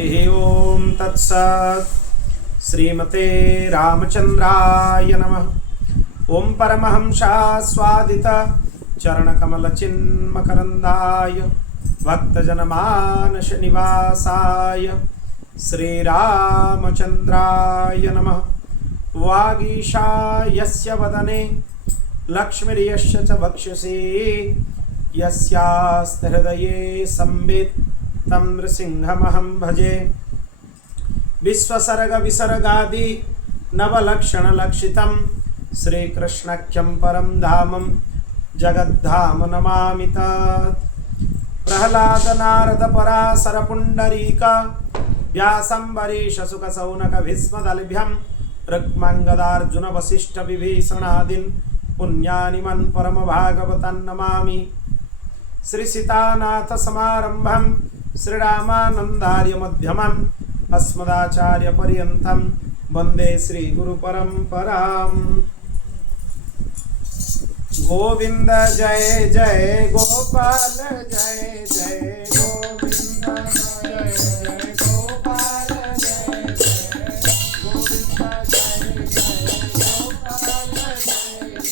ओम तत्सत्। श्रीमते रामचंद्राय नमः। ओम परमहंसास्वादित चरणकमलचिन्मकरन्दाय भक्तजनमानस निवासाय श्रीरामचंद्राय नमः। वागीशायस्य वदने लक्ष्मीर्यस्य च वक्षसि यस्यास्ति हृदये संवित् तं नृसिंहमहं भजे। विश्वसर्ग विसर्गादि नवलक्षणलक्षितं श्रीकृष्णाख्यं परं धामं जगद्धाम नमामि तत्। प्रह्लाद नारद पराशर पुण्डरीक व्यासंबरीश सुख सौनक भीष्मदलभ्यं रुक्माङ्गदार्जुन वसिष्ठ विभीषणादीन् पुण्यानि मन् परम भागवतान् नमामि। श्री सीतानाथ समारंभं श्रीरामानन्दार्य मध्यमम् अस्मदाचार्य पर्यन्तं वन्दे श्री गुरु परम्पराम्। गोविंद जय जय गोपाल जय जय गोविंद जय जय गोपाल जय जय गोविंद जय जय गोपाल जय जय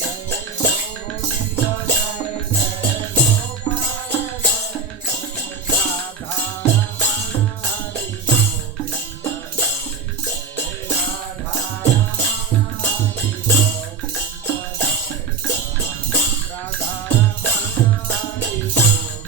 गोविंद जय जय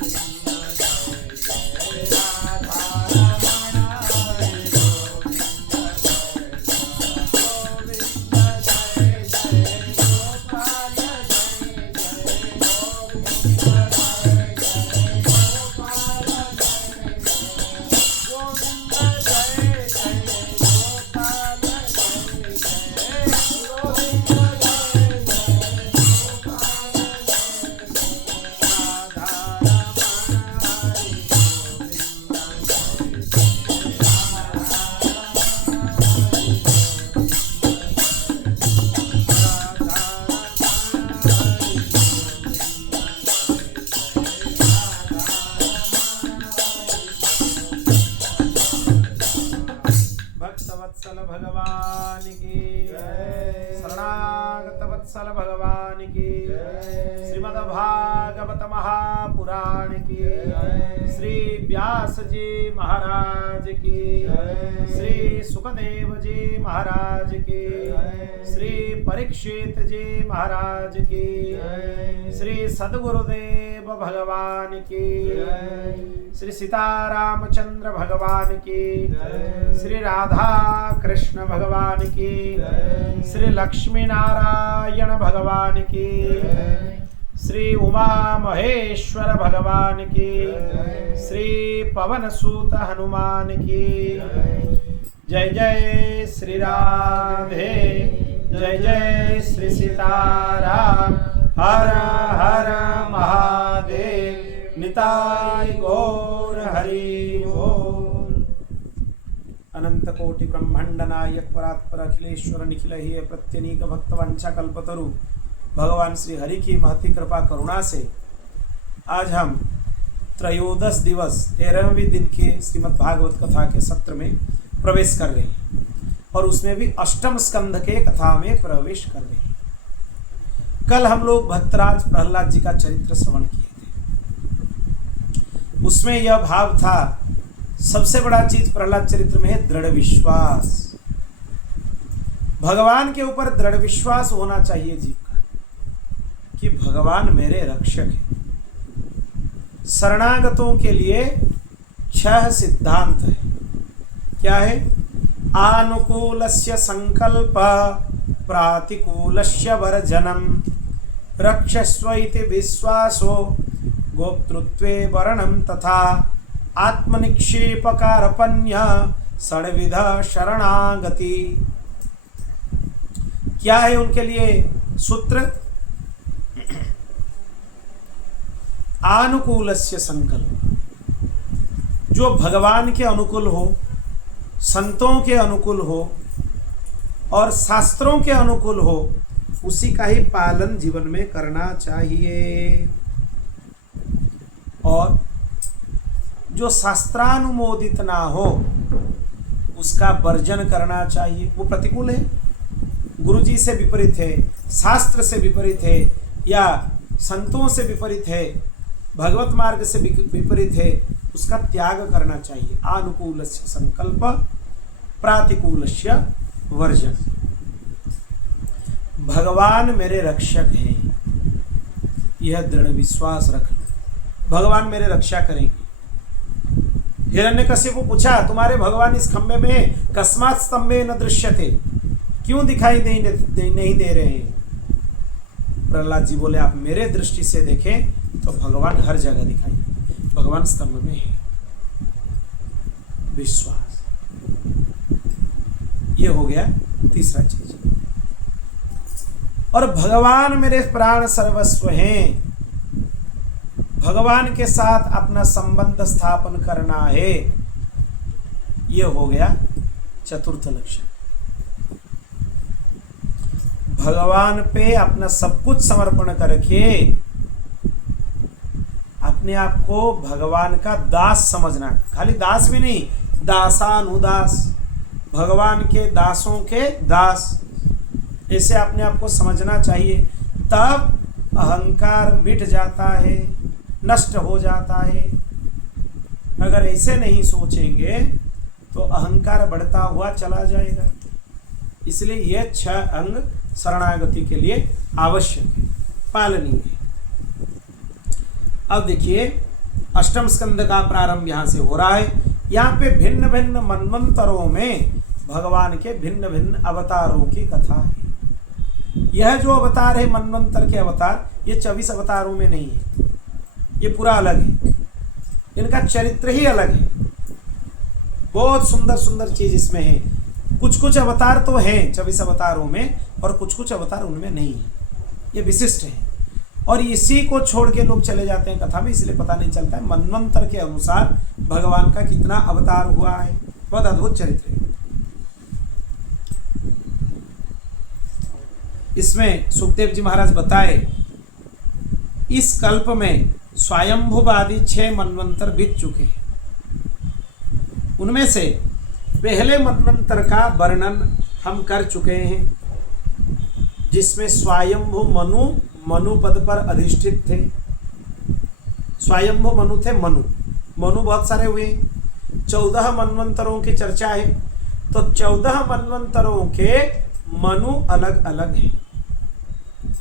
गोपाल भगवान की शरणागत वत्सल भगवान की श्रीमद्भागवत महापुराण की श्री व्यास जी महाराज की श्री सुखदेव जी महाराज की श्री परीक्षित जी महाराज की श्री सद्गुरुदेव भगवान की श्री सीतारामचंद्र भगवान की श्री राधा कृष्ण भगवान की श्री लक्ष्मी नारायण भगवान की श्री उमा महेश्वर भगवान की श्री पवन सूत हनुमान की जय जय श्री राधे जय जय श्री सीताराम हर हर महादेव निताय गौर हरि बोल। अनंत कोटि ब्रह्मांड नायक परात्पर अखिलेश्वर निखिल ही प्रत्यनीक भक्तवंशा कल्पतरु भगवान श्री हरि की महती कृपा करुणा से आज हम त्रयोदश दिवस 13वें दिन के श्रीमद् भागवत कथा के सत्र में प्रवेश कर रहे हैं और उसमें भी अष्टम स्कंध के कथा में प्रवेश कर रहे हैं। कल हम लोग भक्तराज प्रहलाद जी का चरित्र श्रवण किए थे। उसमें यह भाव था, सबसे बड़ा चीज प्रहलाद चरित्र में है दृढ़ विश्वास। भगवान के ऊपर दृढ़ विश्वास होना चाहिए जीव का कि भगवान मेरे रक्षक हैं। शरणागतों के लिए 6 सिद्धांत है। क्या है? आनुकूलस्य संकल्प प्रातिकूलस्य वर्जनम रक्षस्व इति विश्वासो गोप्तृत्वे वर्णम तथा आत्मनिक्षेपकारपन्य षड्विध शरणागति। क्या है उनके लिए सूत्र? आनुकूलस्य संकल्प, जो भगवान के अनुकूल हो, संतों के अनुकूल हो और शास्त्रों के अनुकूल हो, उसी का ही पालन जीवन में करना चाहिए। और जो शास्त्रानुमोदित ना हो, उसका वर्जन करना चाहिए। वो प्रतिकूल है, गुरुजी से विपरीत है, शास्त्र से विपरीत है, या संतों से विपरीत है, भगवत मार्ग से विपरीत है, उसका त्याग करना चाहिए। आनुकूलस्य संकल्प, प्रातिकूलस्य वर्जन। भगवान मेरे रक्षक हैं, यह दृढ़ विश्वास रख लो। भगवान मेरे रक्षा करेंगे। हिरण्यकशिपु को पूछा, तुम्हारे भगवान इस खंबे में कस्मात् स्तंभे न दृश्यते, क्यों दिखाई नहीं दे रहे हैं? प्रहलाद जी बोले, आप मेरे दृष्टि से देखें तो भगवान हर जगह दिखाई दे, भगवान स्तंभ में है। विश्वास, ये हो गया तीसरा चीज। और भगवान मेरे प्राण सर्वस्व हैं, भगवान के साथ अपना संबंध स्थापन करना है, ये हो गया चतुर्थ लक्षण। भगवान पे अपना सब कुछ समर्पण करके अपने आप को भगवान का दास समझना। खाली दास भी नहीं, दासानुदास, भगवान के दासों के दास, ऐसे अपने आप को समझना चाहिए। तब अहंकार मिट जाता है, नष्ट हो जाता है। अगर ऐसे नहीं सोचेंगे तो अहंकार बढ़ता हुआ चला जाएगा। इसलिए ये 6 अंग शरणागति के लिए आवश्यक है, पालनीय है। अब देखिए, अष्टम स्कंद का प्रारंभ यहाँ से हो रहा है। यहाँ पे भिन्न भिन्न मनवंतरों में भगवान के भिन्न भिन्न अवतारों की कथा है। यह जो अवतार है मनवंतर के अवतार, ये 24 अवतारों में नहीं है, ये पूरा अलग है, इनका चरित्र ही अलग है। बहुत सुंदर सुंदर चीज इसमें है। कुछ कुछ अवतार तो हैं 24 अवतारों में, और कुछ कुछ अवतार उनमें नहीं है, ये विशिष्ट है। और इसी को छोड़ के लोग चले जाते हैं कथा में, इसलिए पता नहीं चलता है मनवंतर के अनुसार भगवान का कितना अवतार हुआ है। बहुत अद्भुत चरित्र है। इसमें सुखदेव जी महाराज बताए, इस कल्प में स्वयंभुवादि 6 मनवंतर बीत चुके हैं। उनमें से पहले मनवंतर का वर्णन हम कर चुके हैं, जिसमें स्वयंभु मनु पद पर अधिष्ठित थे। स्वयंभु मनु थे, मनु बहुत सारे हुए। 14 मनवंतरों की चर्चा है, तो 14 मनवंतरों के मनु अलग अलग हैं।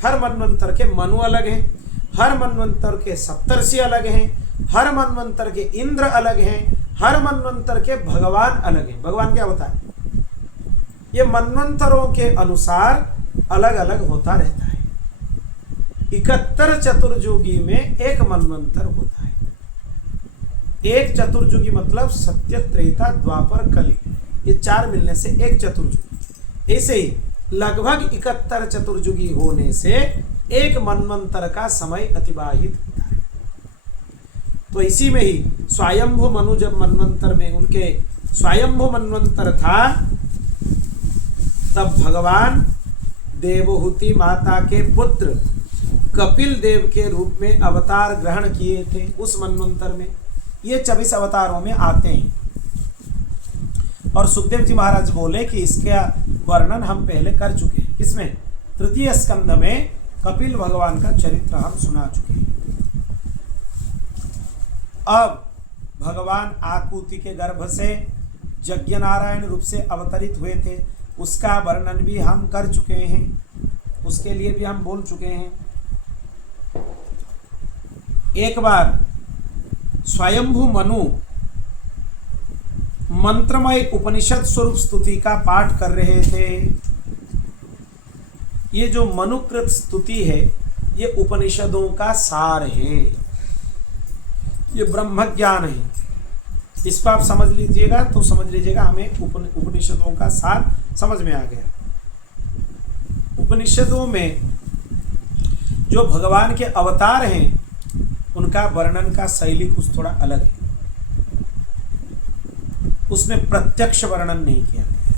हर मनवंतर के मनु अलग हैं, हर मनवंतर के सप्तर्षि अलग हैं, हर मनवंतर के इंद्र अलग हैं, हर मनवंतर के भगवान अलग हैं। भगवान क्या होता है? ये मनवंतरों के अनुसार अलग अलग होता रहता है। 71 चतुर्युगी में एक मनवंतर होता है। एक चतुर्युगी मतलब सत्य, त्रेता, द्वापर, कली, ये 4 मिलने से एक चतुर्युगी। ऐसे ही लगभग 71 चतुर्युगी होने से एक मनवंतर का समय अतिबाहित होता है। तो इसी में ही स्वयंभु मनु जब मनवंतर में उनके स्वयंभु मनवंतर था, तब भगवान देवहूति माता के पुत्र कपिल देव के रूप में अवतार ग्रहण किए थे उस मनवंतर में। ये 24 अवतारों में आते हैं। और सुखदेव जी महाराज बोले कि इसका वर्णन हम पहले कर चुके हैं। किसमें? तृतीय स्कंद में कपिल भगवान का चरित्र हम सुना चुके हैं। अब भगवान आकुति के गर्भ से यज्ञ नारायण रूप से अवतरित हुए थे, उसका वर्णन भी हम कर चुके हैं, उसके लिए भी हम बोल चुके हैं। एक बार स्वयंभु मनु मंत्रमय उपनिषद स्वरूप स्तुति का पाठ कर रहे थे। ये जो मनुकृत स्तुति है, ये उपनिषदों का सार है, ये ब्रह्म ज्ञान है। इसको आप समझ लीजिएगा तो समझ लीजिएगा हमें उपनिषदों का सार समझ में आ गया। उपनिषदों में जो भगवान के अवतार हैं, उनका वर्णन का शैली कुछ थोड़ा अलग है। उसमें प्रत्यक्ष वर्णन नहीं किया गया है।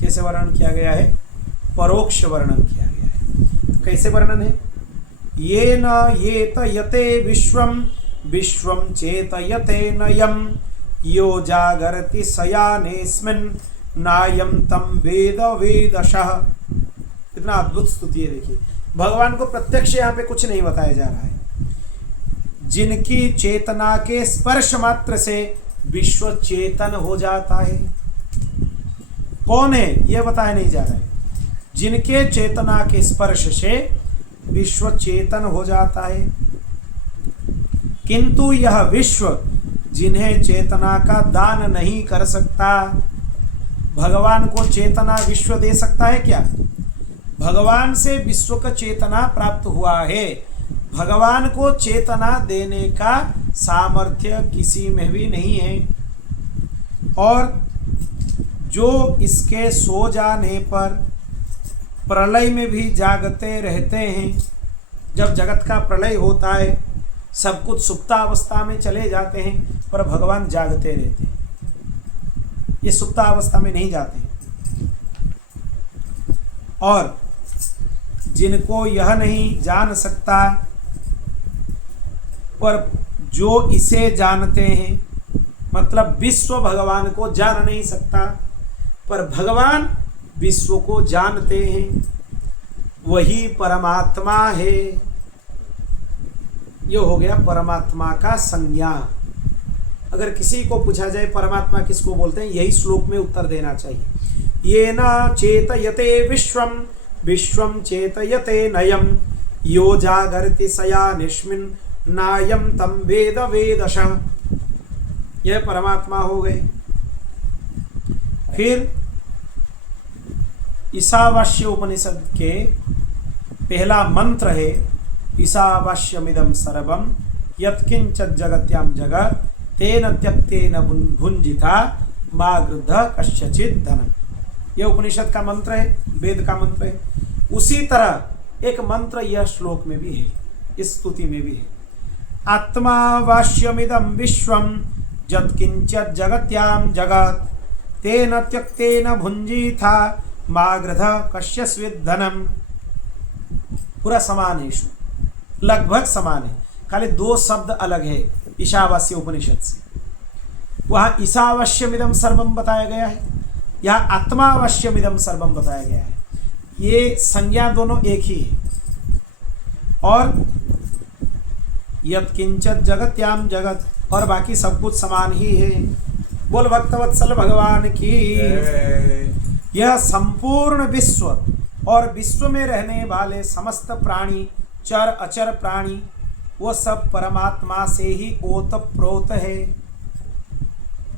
कैसे वर्णन किया गया है? परोक्ष वर्णन किया गया है। कैसे वर्णन है? ये न येत यते विश्वम विश्वम चेतयते न यम यो जागरति शयानेस्मिन् नायं तं वेद वेदशः। कितना अद्भुत स्तुति है। देखिए भगवान को प्रत्यक्ष यहाँ पे कुछ नहीं बताया जा रहा है। जिनकी चेतना के स्पर्श मात्र से विश्व चेतन हो जाता है। कौन है यह बताया नहीं जा रहा है। जिनके चेतना के स्पर्श से विश्व चेतन हो जाता है, किंतु यह विश्व जिन्हें चेतना का दान नहीं कर सकता। भगवान को चेतना विश्व दे सकता है क्या? भगवान से विश्व का चेतना प्राप्त हुआ है। भगवान को चेतना देने का सामर्थ्य किसी में भी नहीं है। और जो इसके सो जाने पर प्रलय में भी जागते रहते हैं। जब जगत का प्रलय होता है सब कुछ सुप्तावस्था में चले जाते हैं, पर भगवान जागते रहते हैं। ये सुप्तावस्था में नहीं जाते। और जिनको यह नहीं जान सकता, पर जो इसे जानते हैं, मतलब विश्व भगवान को जान नहीं सकता, पर भगवान विश्व को जानते हैं, वही परमात्मा है। ये हो गया परमात्मा का संज्ञा। अगर किसी को पूछा जाए परमात्मा किसको बोलते हैं, यही श्लोक में उत्तर देना चाहिए। ये न चेतयते विश्वम विश्वम चेतयते नयम यो जागरति शयानेस्मिन् नायं तं वेद वेदशः। यह परमात्मा हो गए। फिर ईशावास्य उपनिषद के पहला मंत्र है ईशावास्यमिदं सर्वं यत्किंचित् जगत्यां जगत् तेन त्यक्तेन भुञ्जिता मा गृध्र कस्यचित् धनम्। यह उपनिषद का मंत्र है, वेद का मंत्र है। उसी तरह एक मंत्र यह श्लोक में भी है, इस स्तुति में भी है। आत्मा वास्यमिदं विश्वं यत्किंचित् जगत्यां जगत् तेन त्यक्तेन भुञ्जीथा मा गृध्र कस्यचित् धनम्। पूरा समान है, लगभग समान है, खाली दो शब्द अलग है ईशावास्य उपनिषद से। वहाँ ईशावास्यमिदं सर्वम बताया गया है, यहाँ आत्मावास्यमिदं सर्वम बताया गया है। ये संज्ञा दोनों एक ही है। और यत्किंचित् जगत्याम जगत, और बाकी सब कुछ समान ही है। बोल भक्तवत्सल भगवान की। यह संपूर्ण विश्व और विश्व में रहने वाले समस्त प्राणी, चर अचर प्राणी, वो सब परमात्मा से ही ओतप्रोत है।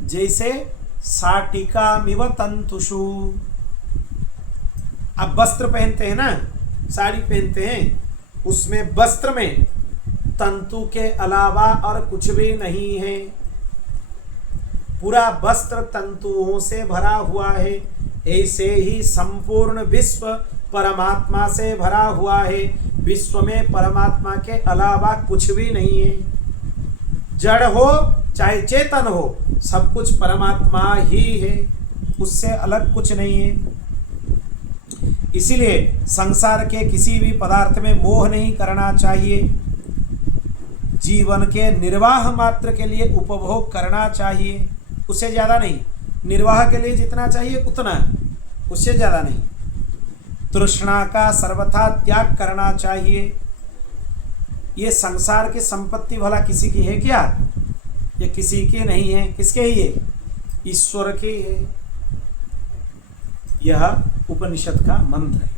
जैसे साटिका मिव तंतुषु। आप वस्त्र पहनते हैं ना, साड़ी पहनते हैं, उसमें वस्त्र में तंतु के अलावा और कुछ भी नहीं है। पूरा वस्त्र तंतुओं से भरा हुआ है। ऐसे ही संपूर्ण विश्व परमात्मा से भरा हुआ है। विश्व में परमात्मा के अलावा कुछ भी नहीं है। जड़ हो चाहे चेतन हो, सब कुछ परमात्मा ही है, उससे अलग कुछ नहीं है। इसीलिए संसार के किसी भी पदार्थ में मोह नहीं करना चाहिए। जीवन के निर्वाह मात्र के लिए उपभोग करना चाहिए, उससे ज़्यादा नहीं। निर्वाह के लिए जितना चाहिए उतना, उससे ज़्यादा नहीं। तृष्णा का सर्वथा त्याग करना चाहिए। ये संसार की संपत्ति भला किसी की है क्या? ये किसी की नहीं है। किसके ही है? ईश्वर की है। यह उपनिषद का मंत्र है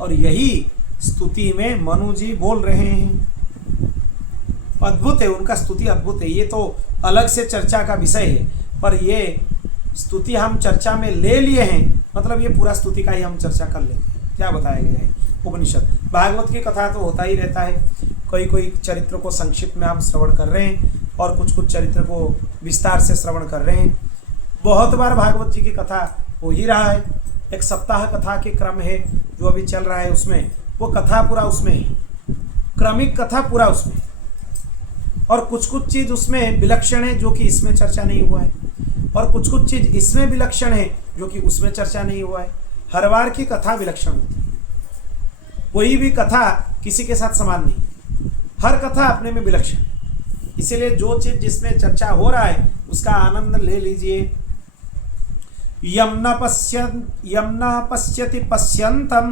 और यही स्तुति में मनु जी बोल रहे हैं। अद्भुत है, उनका स्तुति अद्भुत है। ये तो अलग से चर्चा का विषय है, पर ये स्तुति हम चर्चा में ले लिए हैं, मतलब ये पूरा स्तुति का ही हम चर्चा कर लेते हैं। क्या बताया गया है उपनिषद। भागवत की कथा तो होता ही रहता है। कोई कोई चरित्र को संक्षिप्त में हम श्रवण कर रहे हैं और कुछ कुछ चरित्र को विस्तार से श्रवण कर रहे हैं। बहुत बार भागवत जी की कथा हो ही रहा है। एक सप्ताह कथा के क्रम है जो अभी चल रहा है, उसमें वो कथा पूरा उसमें है, क्रमिक कथा पूरा उसमें। और कुछ कुछ चीज़ उसमें विलक्षण है जो कि इसमें चर्चा नहीं हुआ है, और कुछ कुछ चीज़ इसमें विलक्षण है जो कि उसमें चर्चा नहीं हुआ है। हर बार की कथा विलक्षण होती है, कोई भी कथा किसी के साथ समान नहीं, हर कथा अपने में विलक्षण है। इसीलिए जो चीज जिसमें चर्चा हो रहा है उसका आनंद ले लीजिए। यम न पश्यति पश्यन्तं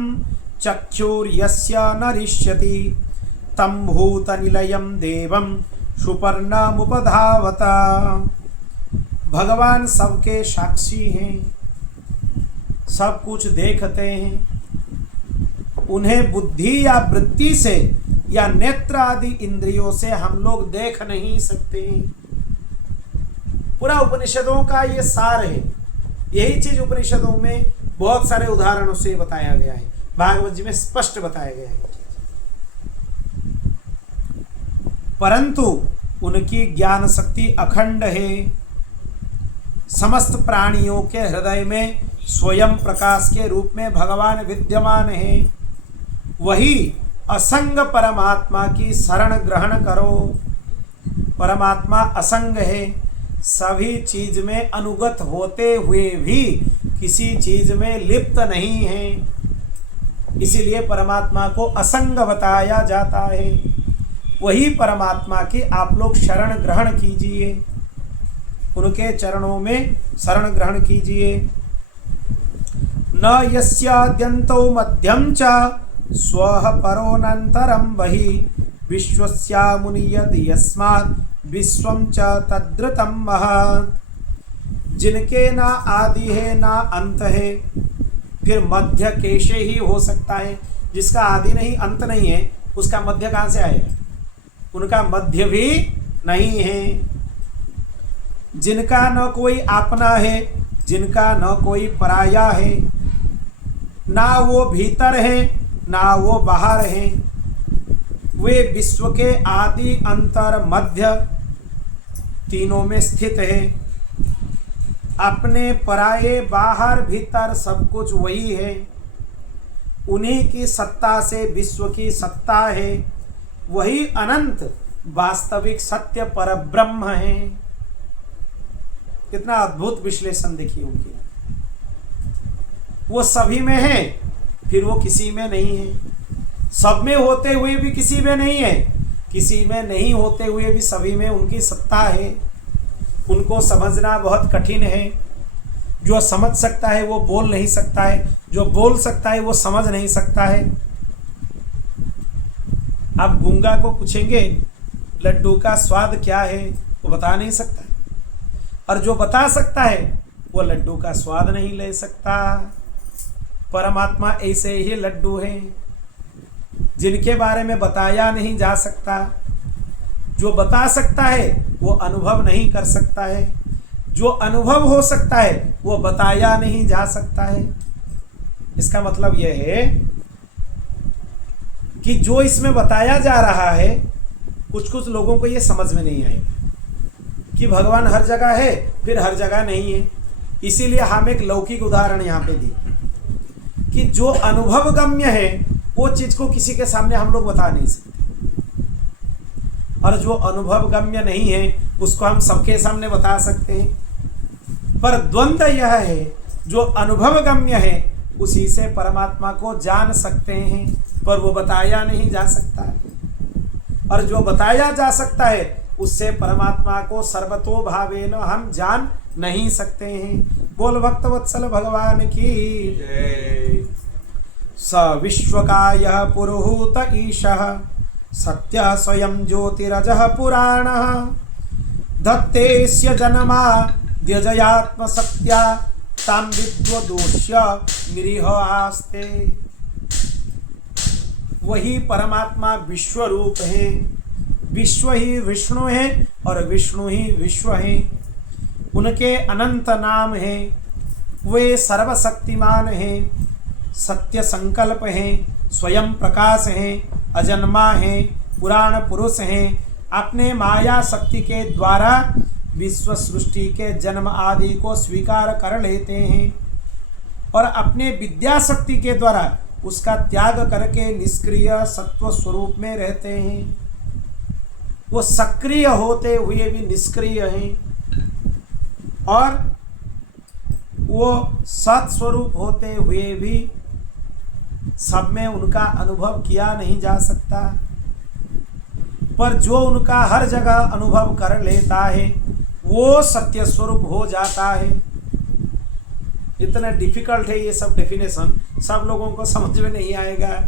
चक्षुर्यस्य न रिष्यति तं भूतनिलयं देवं सुपर्णमुपधावता। भगवान सबके साक्षी हैं, सब कुछ देखते हैं, उन्हें बुद्धि या वृत्ति से या नेत्र आदि इंद्रियों से हम लोग देख नहीं सकते। पूरा उपनिषदों का ये सार है, यही चीज उपनिषदों में बहुत सारे उदाहरणों से बताया गया है, भागवत जी में स्पष्ट बताया गया है। परंतु उनकी ज्ञान शक्ति अखंड है, समस्त प्राणियों के हृदय में स्वयं प्रकाश के रूप में भगवान विद्यमान है। वही असंग परमात्मा की शरण ग्रहण करो। परमात्मा असंग है, सभी चीज में अनुगत होते हुए भी किसी चीज में लिप्त नहीं है, इसीलिए परमात्मा को असंग बताया जाता है। वही परमात्मा की आप लोग शरण ग्रहण कीजिए, उनके चरणों में शरण ग्रहण कीजिए। न यस्याद्यन्तो मध्यम च स्वः परोऽनन्तरं बहि विश्वस्या मुनियद् यस्मात् विश्वं च तद्रतं महत्। जिनके ना आदि है ना अंत है, फिर मध्य कैसे ही हो सकता है? जिसका आदि नहीं अंत नहीं है उसका मध्य कहाँ से आएगा? उनका मध्य भी नहीं है। जिनका न कोई अपना है, जिनका न कोई पराया है, ना वो भीतर है ना वो बाहर है, वे विश्व के आदि अंतर मध्य तीनों में स्थित है। अपने पराये बाहर भीतर सब कुछ वही है, उन्हीं की सत्ता से विश्व की सत्ता है। वही अनंत वास्तविक सत्य परब्रह्म है। कितना अद्भुत विश्लेषण देखिए उनकी। वो सभी में है फिर वो किसी में नहीं है, सब में होते हुए भी किसी में नहीं है, किसी में नहीं होते हुए भी सभी में उनकी सत्ता है। उनको समझना बहुत कठिन है। जो समझ सकता है वो बोल नहीं सकता है, जो बोल सकता है वो समझ नहीं सकता है। आप गूंगा को पूछेंगे लड्डू का स्वाद क्या है, वो बता नहीं सकता, और जो बता सकता है वो लड्डू का स्वाद नहीं ले सकता। परमात्मा ऐसे ही लड्डू है जिनके बारे में बताया नहीं जा सकता। जो बता सकता है वो अनुभव नहीं कर सकता है, जो अनुभव हो सकता है वो बताया नहीं जा सकता है। इसका मतलब यह है कि जो इसमें बताया जा रहा है कुछ कुछ लोगों को ये समझ में नहीं आएगा कि भगवान हर जगह है फिर हर जगह नहीं है। इसीलिए हम एक लौकिक उदाहरण यहाँ पे दी कि जो अनुभव गम्य है वो चीज को किसी के सामने हम लोग बता नहीं सकते, और जो अनुभव गम्य नहीं है उसको हम सबके सामने बता सकते हैं। पर द्वंद्व यह है जो अनुभव गम्य है उसी से परमात्मा को जान सकते हैं, पर वो बताया नहीं जा सकता है। और जो बताया जा सकता है उससे परमात्मा को सर्वतो भावेन हम जान नहीं सकते हैं। बोल भक्त वत्सल भगवान की जय। स विश्वकाय पुरुहूत ईशः सत्य स्वयं ज्योतिरजः पुराणः दत्तेस्य जन्मा द्यजयात्म सत्या तां विद्वदोष्य निरीह आस्ते। वही परमात्मा विश्व रूप है, विश्व ही विष्णु है और विष्णु ही विश्व है। उनके अनंत नाम है, वे सर्वशक्तिमान हैं, सत्य संकल्प हैं, स्वयं प्रकाश हैं, अजन्मा हैं, पुराण पुरुष हैं। अपने माया शक्ति के द्वारा विश्व सृष्टि के जन्म आदि को स्वीकार कर लेते हैं और अपने विद्या शक्ति के द्वारा उसका त्याग करके निष्क्रिय सत्व स्वरूप में रहते हैं। वो सक्रिय होते हुए भी निष्क्रिय हैं और वो सत स्वरूप होते हुए भी सब में उनका अनुभव किया नहीं जा सकता। पर जो उनका हर जगह अनुभव कर लेता है वो सत्य स्वरूप हो जाता है। इतना डिफिकल्ट है ये सब डेफिनेशन, सब लोगों को समझ में नहीं आएगा।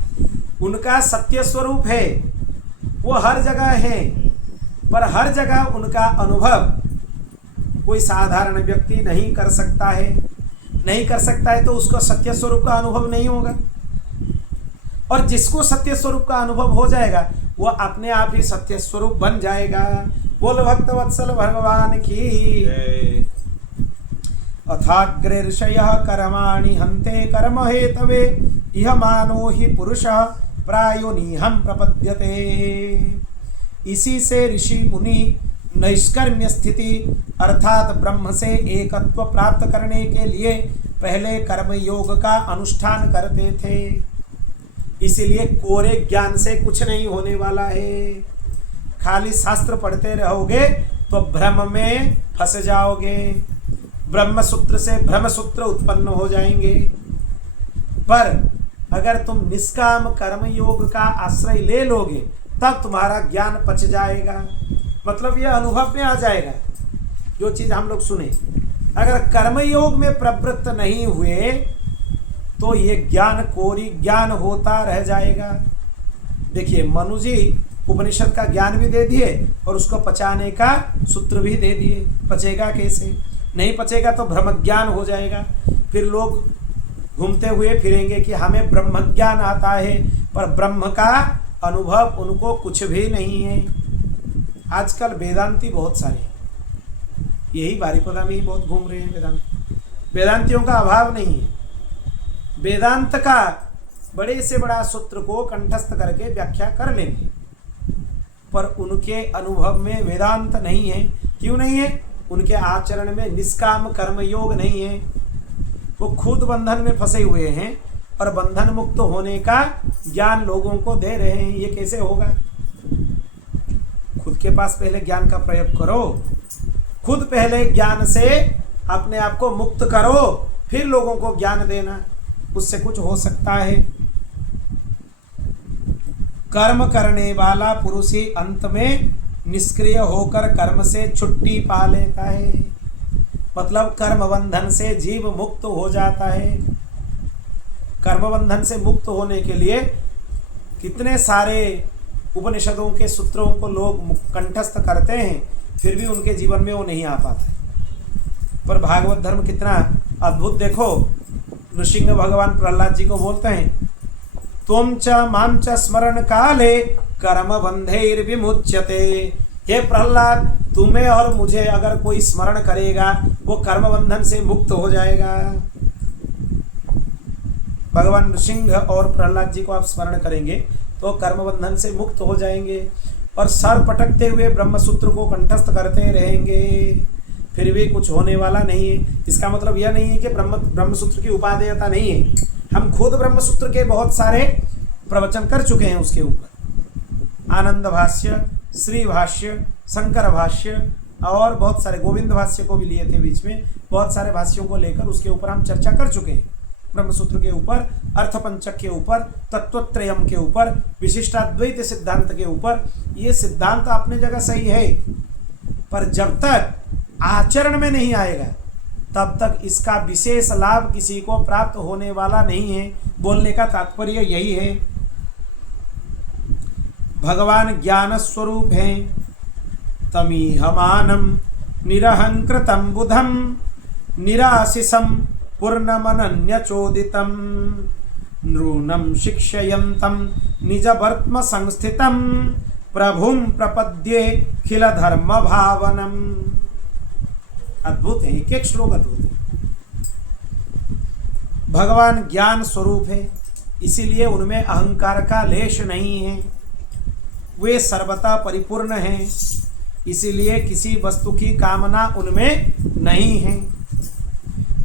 उनका सत्य स्वरूप है, वो हर जगह है, पर हर जगह उनका अनुभव कोई साधारण व्यक्ति नहीं कर सकता है। नहीं कर सकता है तो उसको सत्य स्वरूप का अनुभव नहीं होगा, और जिसको सत्य स्वरूप का अनुभव हो जाएगा वो अपने आप ही सत्य स्वरूप बन जाएगा। बोल भक्त वत्सल भगवान की। अथाग्रेर्षयः कर्माणि हन्ते कर्म हेतवे इह मानो हि पुरुषः प्रायोनिहं प्रपद्यते। इसी से ऋषि मुनि नैष्कर्म्य स्थिति अर्थात ब्रह्म से एकत्व प्राप्त करने के लिए पहले कर्म योग का अनुष्ठान करते थे। इसीलिए कोरे ज्ञान से कुछ नहीं होने वाला है। खाली शास्त्र पढ़ते रहोगे तो भ्रम में फंस जाओगे, ब्रह्म सूत्र से ब्रह्म सूत्र उत्पन्न हो जाएंगे। पर अगर तुम निष्काम कर्म योग का आश्रय ले लोगे तब तुम्हारा ज्ञान पच जाएगा, मतलब यह अनुभव में आ जाएगा जो चीज हम लोग सुने। अगर कर्म योग में प्रवृत्त नहीं हुए तो ये ज्ञान कोरी ज्ञान होता रह जाएगा। देखिए मनु जी उपनिषद का ज्ञान भी दे दिए और उसको पचाने का सूत्र भी दे दिए। पचेगा कैसे? नहीं पचेगा तो ब्रह्म ज्ञान हो जाएगा। फिर लोग घूमते हुए फिरेंगे कि हमें ब्रह्म ज्ञान आता है, पर ब्रह्म का अनुभव उनको कुछ भी नहीं है। आजकल वेदांती बहुत सारे हैं, यही बारिपदा में ही बहुत घूम रहे हैं। वेदांतियों का अभाव नहीं है। वेदांत का बड़े से बड़ा सूत्र को कंठस्थ करके व्याख्या कर लेंगे, पर उनके अनुभव में वेदांत नहीं है। क्यों नहीं है? उनके आचरण में निष्काम कर्म योग नहीं है। वो खुद बंधन में फंसे हुए हैं और बंधन मुक्त होने का ज्ञान लोगों को दे रहे हैं। ये कैसे होगा? खुद के पास पहले ज्ञान का प्रयोग करो, खुद पहले ज्ञान से अपने आप को मुक्त करो, फिर लोगों को ज्ञान देना, उससे कुछ हो सकता है। कर्म करने वाला पुरुष ही अंत में निष्क्रिय होकर कर्म से छुट्टी पा लेता है, मतलब कर्म बंधन से जीव मुक्त हो जाता है। कर्म बंधन से मुक्त होने के लिए कितने सारे उपनिषदों के सूत्रों को लोग कंठस्थ करते हैं, फिर भी उनके जीवन में वो नहीं आ पाता। पर भागवत धर्म कितना अद्भुत देखो। नृसिंह भगवान प्रहलाद जी को बोलते हैं, त्वं च मां च स्मरण काले कर्म बंधैर्विमुच्यते। हे प्रहलाद, तुम्हें और मुझे अगर कोई स्मरण करेगा वो कर्म बंधन से मुक्त हो जाएगा। भगवान नृसिंह और प्रहलाद जी को आप स्मरण करेंगे तो कर्म बंधन से मुक्त हो जाएंगे, और सर पटकते हुए ब्रह्म सूत्र को कंठस्थ करते रहेंगे, फिर भी कुछ होने वाला नहीं है। इसका मतलब यह नहीं है कि ब्रह्म सूत्र की उपादेयता नहीं है। हम खुद ब्रह्म सूत्र के बहुत सारे प्रवचन कर चुके हैं उसके ऊपर। आनंद भाष्य, श्री भाष्य, शंकर भाष्य और बहुत सारे गोविंद भाष्य को भी लिए थे बीच में। बहुत सारे भाष्यों को लेकर उसके ऊपर हम चर्चा कर चुके हैं। ब्रह्मसूत्र के ऊपर, अर्थपंचक के ऊपर, तत्वत्रयम के ऊपर, विशिष्टाद्वैत सिद्धांत के ऊपर। ये सिद्धांत अपने जगह सही है, पर जब तक आचरण में नहीं आएगा तब तक इसका विशेष लाभ किसी को प्राप्त होने वाला नहीं है। बोलने का तात्पर्य यही है। भगवान ज्ञान स्वरूप है। तमीहमानम निरहंकृतम बुधम निराशिसम पूर्णमनन्यचोदितम नृणं शिक्षयन्तं निजवर्त्म संस्थितं प्रभुं प्रपद्ये खिल धर्म भावनम। अद्भुत है, एक एक श्लोक अद्भुत है। भगवान ज्ञान स्वरूप है, इसीलिए उनमें अहंकार का लेश नहीं है। वे सर्वथा परिपूर्ण हैं, इसीलिए किसी वस्तु की कामना उनमें नहीं है।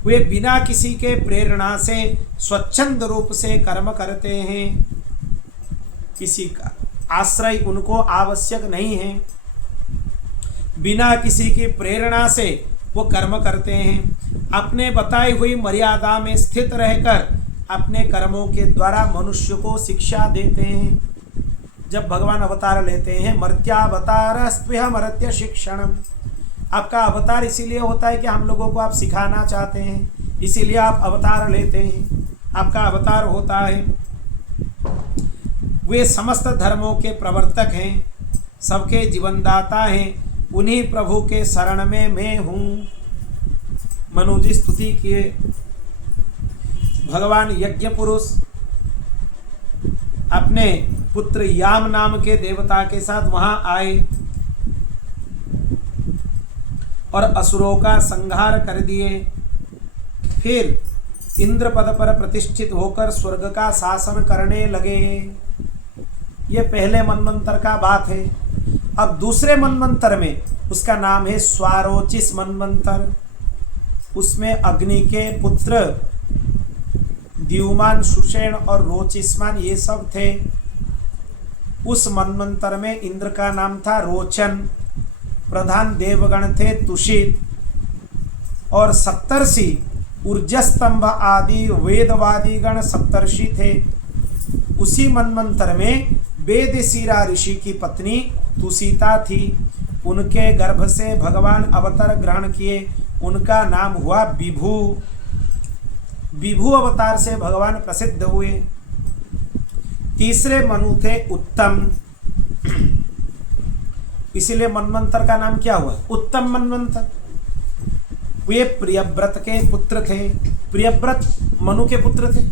वे बिना किसी के प्रेरणा से स्वच्छंद रूप से कर्म करते हैं, किसी का आश्रय उनको आवश्यक नहीं है। बिना किसी की प्रेरणा से वो कर्म करते हैं। अपने बताई हुई मर्यादा में स्थित रहकर अपने कर्मों के द्वारा मनुष्य को शिक्षा देते हैं। जब भगवान अवतार लेते हैं, मर्त्यावतार स्पृह मर्त्य शिक्षणम, आपका अवतार इसीलिए होता है कि हम लोगों को आप सिखाना चाहते हैं, इसीलिए आप अवतार लेते हैं, आपका अवतार होता है। वे समस्त धर्मों के प्रवर्तक हैं, सबके जीवनदाता हैं, उन्हीं प्रभु के शरण में मैं हूँ। मनु जी स्तुति किए। भगवान यज्ञ पुरुष अपने पुत्र याम नाम के देवता के साथ वहां आए और असुरों का संहार कर दिए। फिर इंद्र पद पर प्रतिष्ठित होकर स्वर्ग का शासन करने लगे। ये पहले मनवंतर का बात है। अब दूसरे मनवंतर में, उसका नाम है स्वारोचिस मनवंतर, उसमें अग्नि के पुत्र द्युमान, सुषेण और रोचिस्मान ये सब थे। उस मनवंतर में इंद्र का नाम था रोचन, प्रधान देवगण थे तुषित, और सप्तर्षि ऊर्जस्तंभ आदि वेदवादी गण सप्तर्षि थे। उसी मनवंतर में वेदशिरा ऋषि की पत्नी तुषिता थी। उनके गर्भ से भगवान अवतार ग्रहण किए, उनका नाम हुआ विभु। विभु अवतार से भगवान प्रसिद्ध हुए। तीसरे मनु थे उत्तम, इसीलिए मनवंतर का नाम क्या हुआ? उत्तम मनवंतर। वे प्रियव्रत के पुत्र थे। प्रियव्रत मनु के पुत्र थे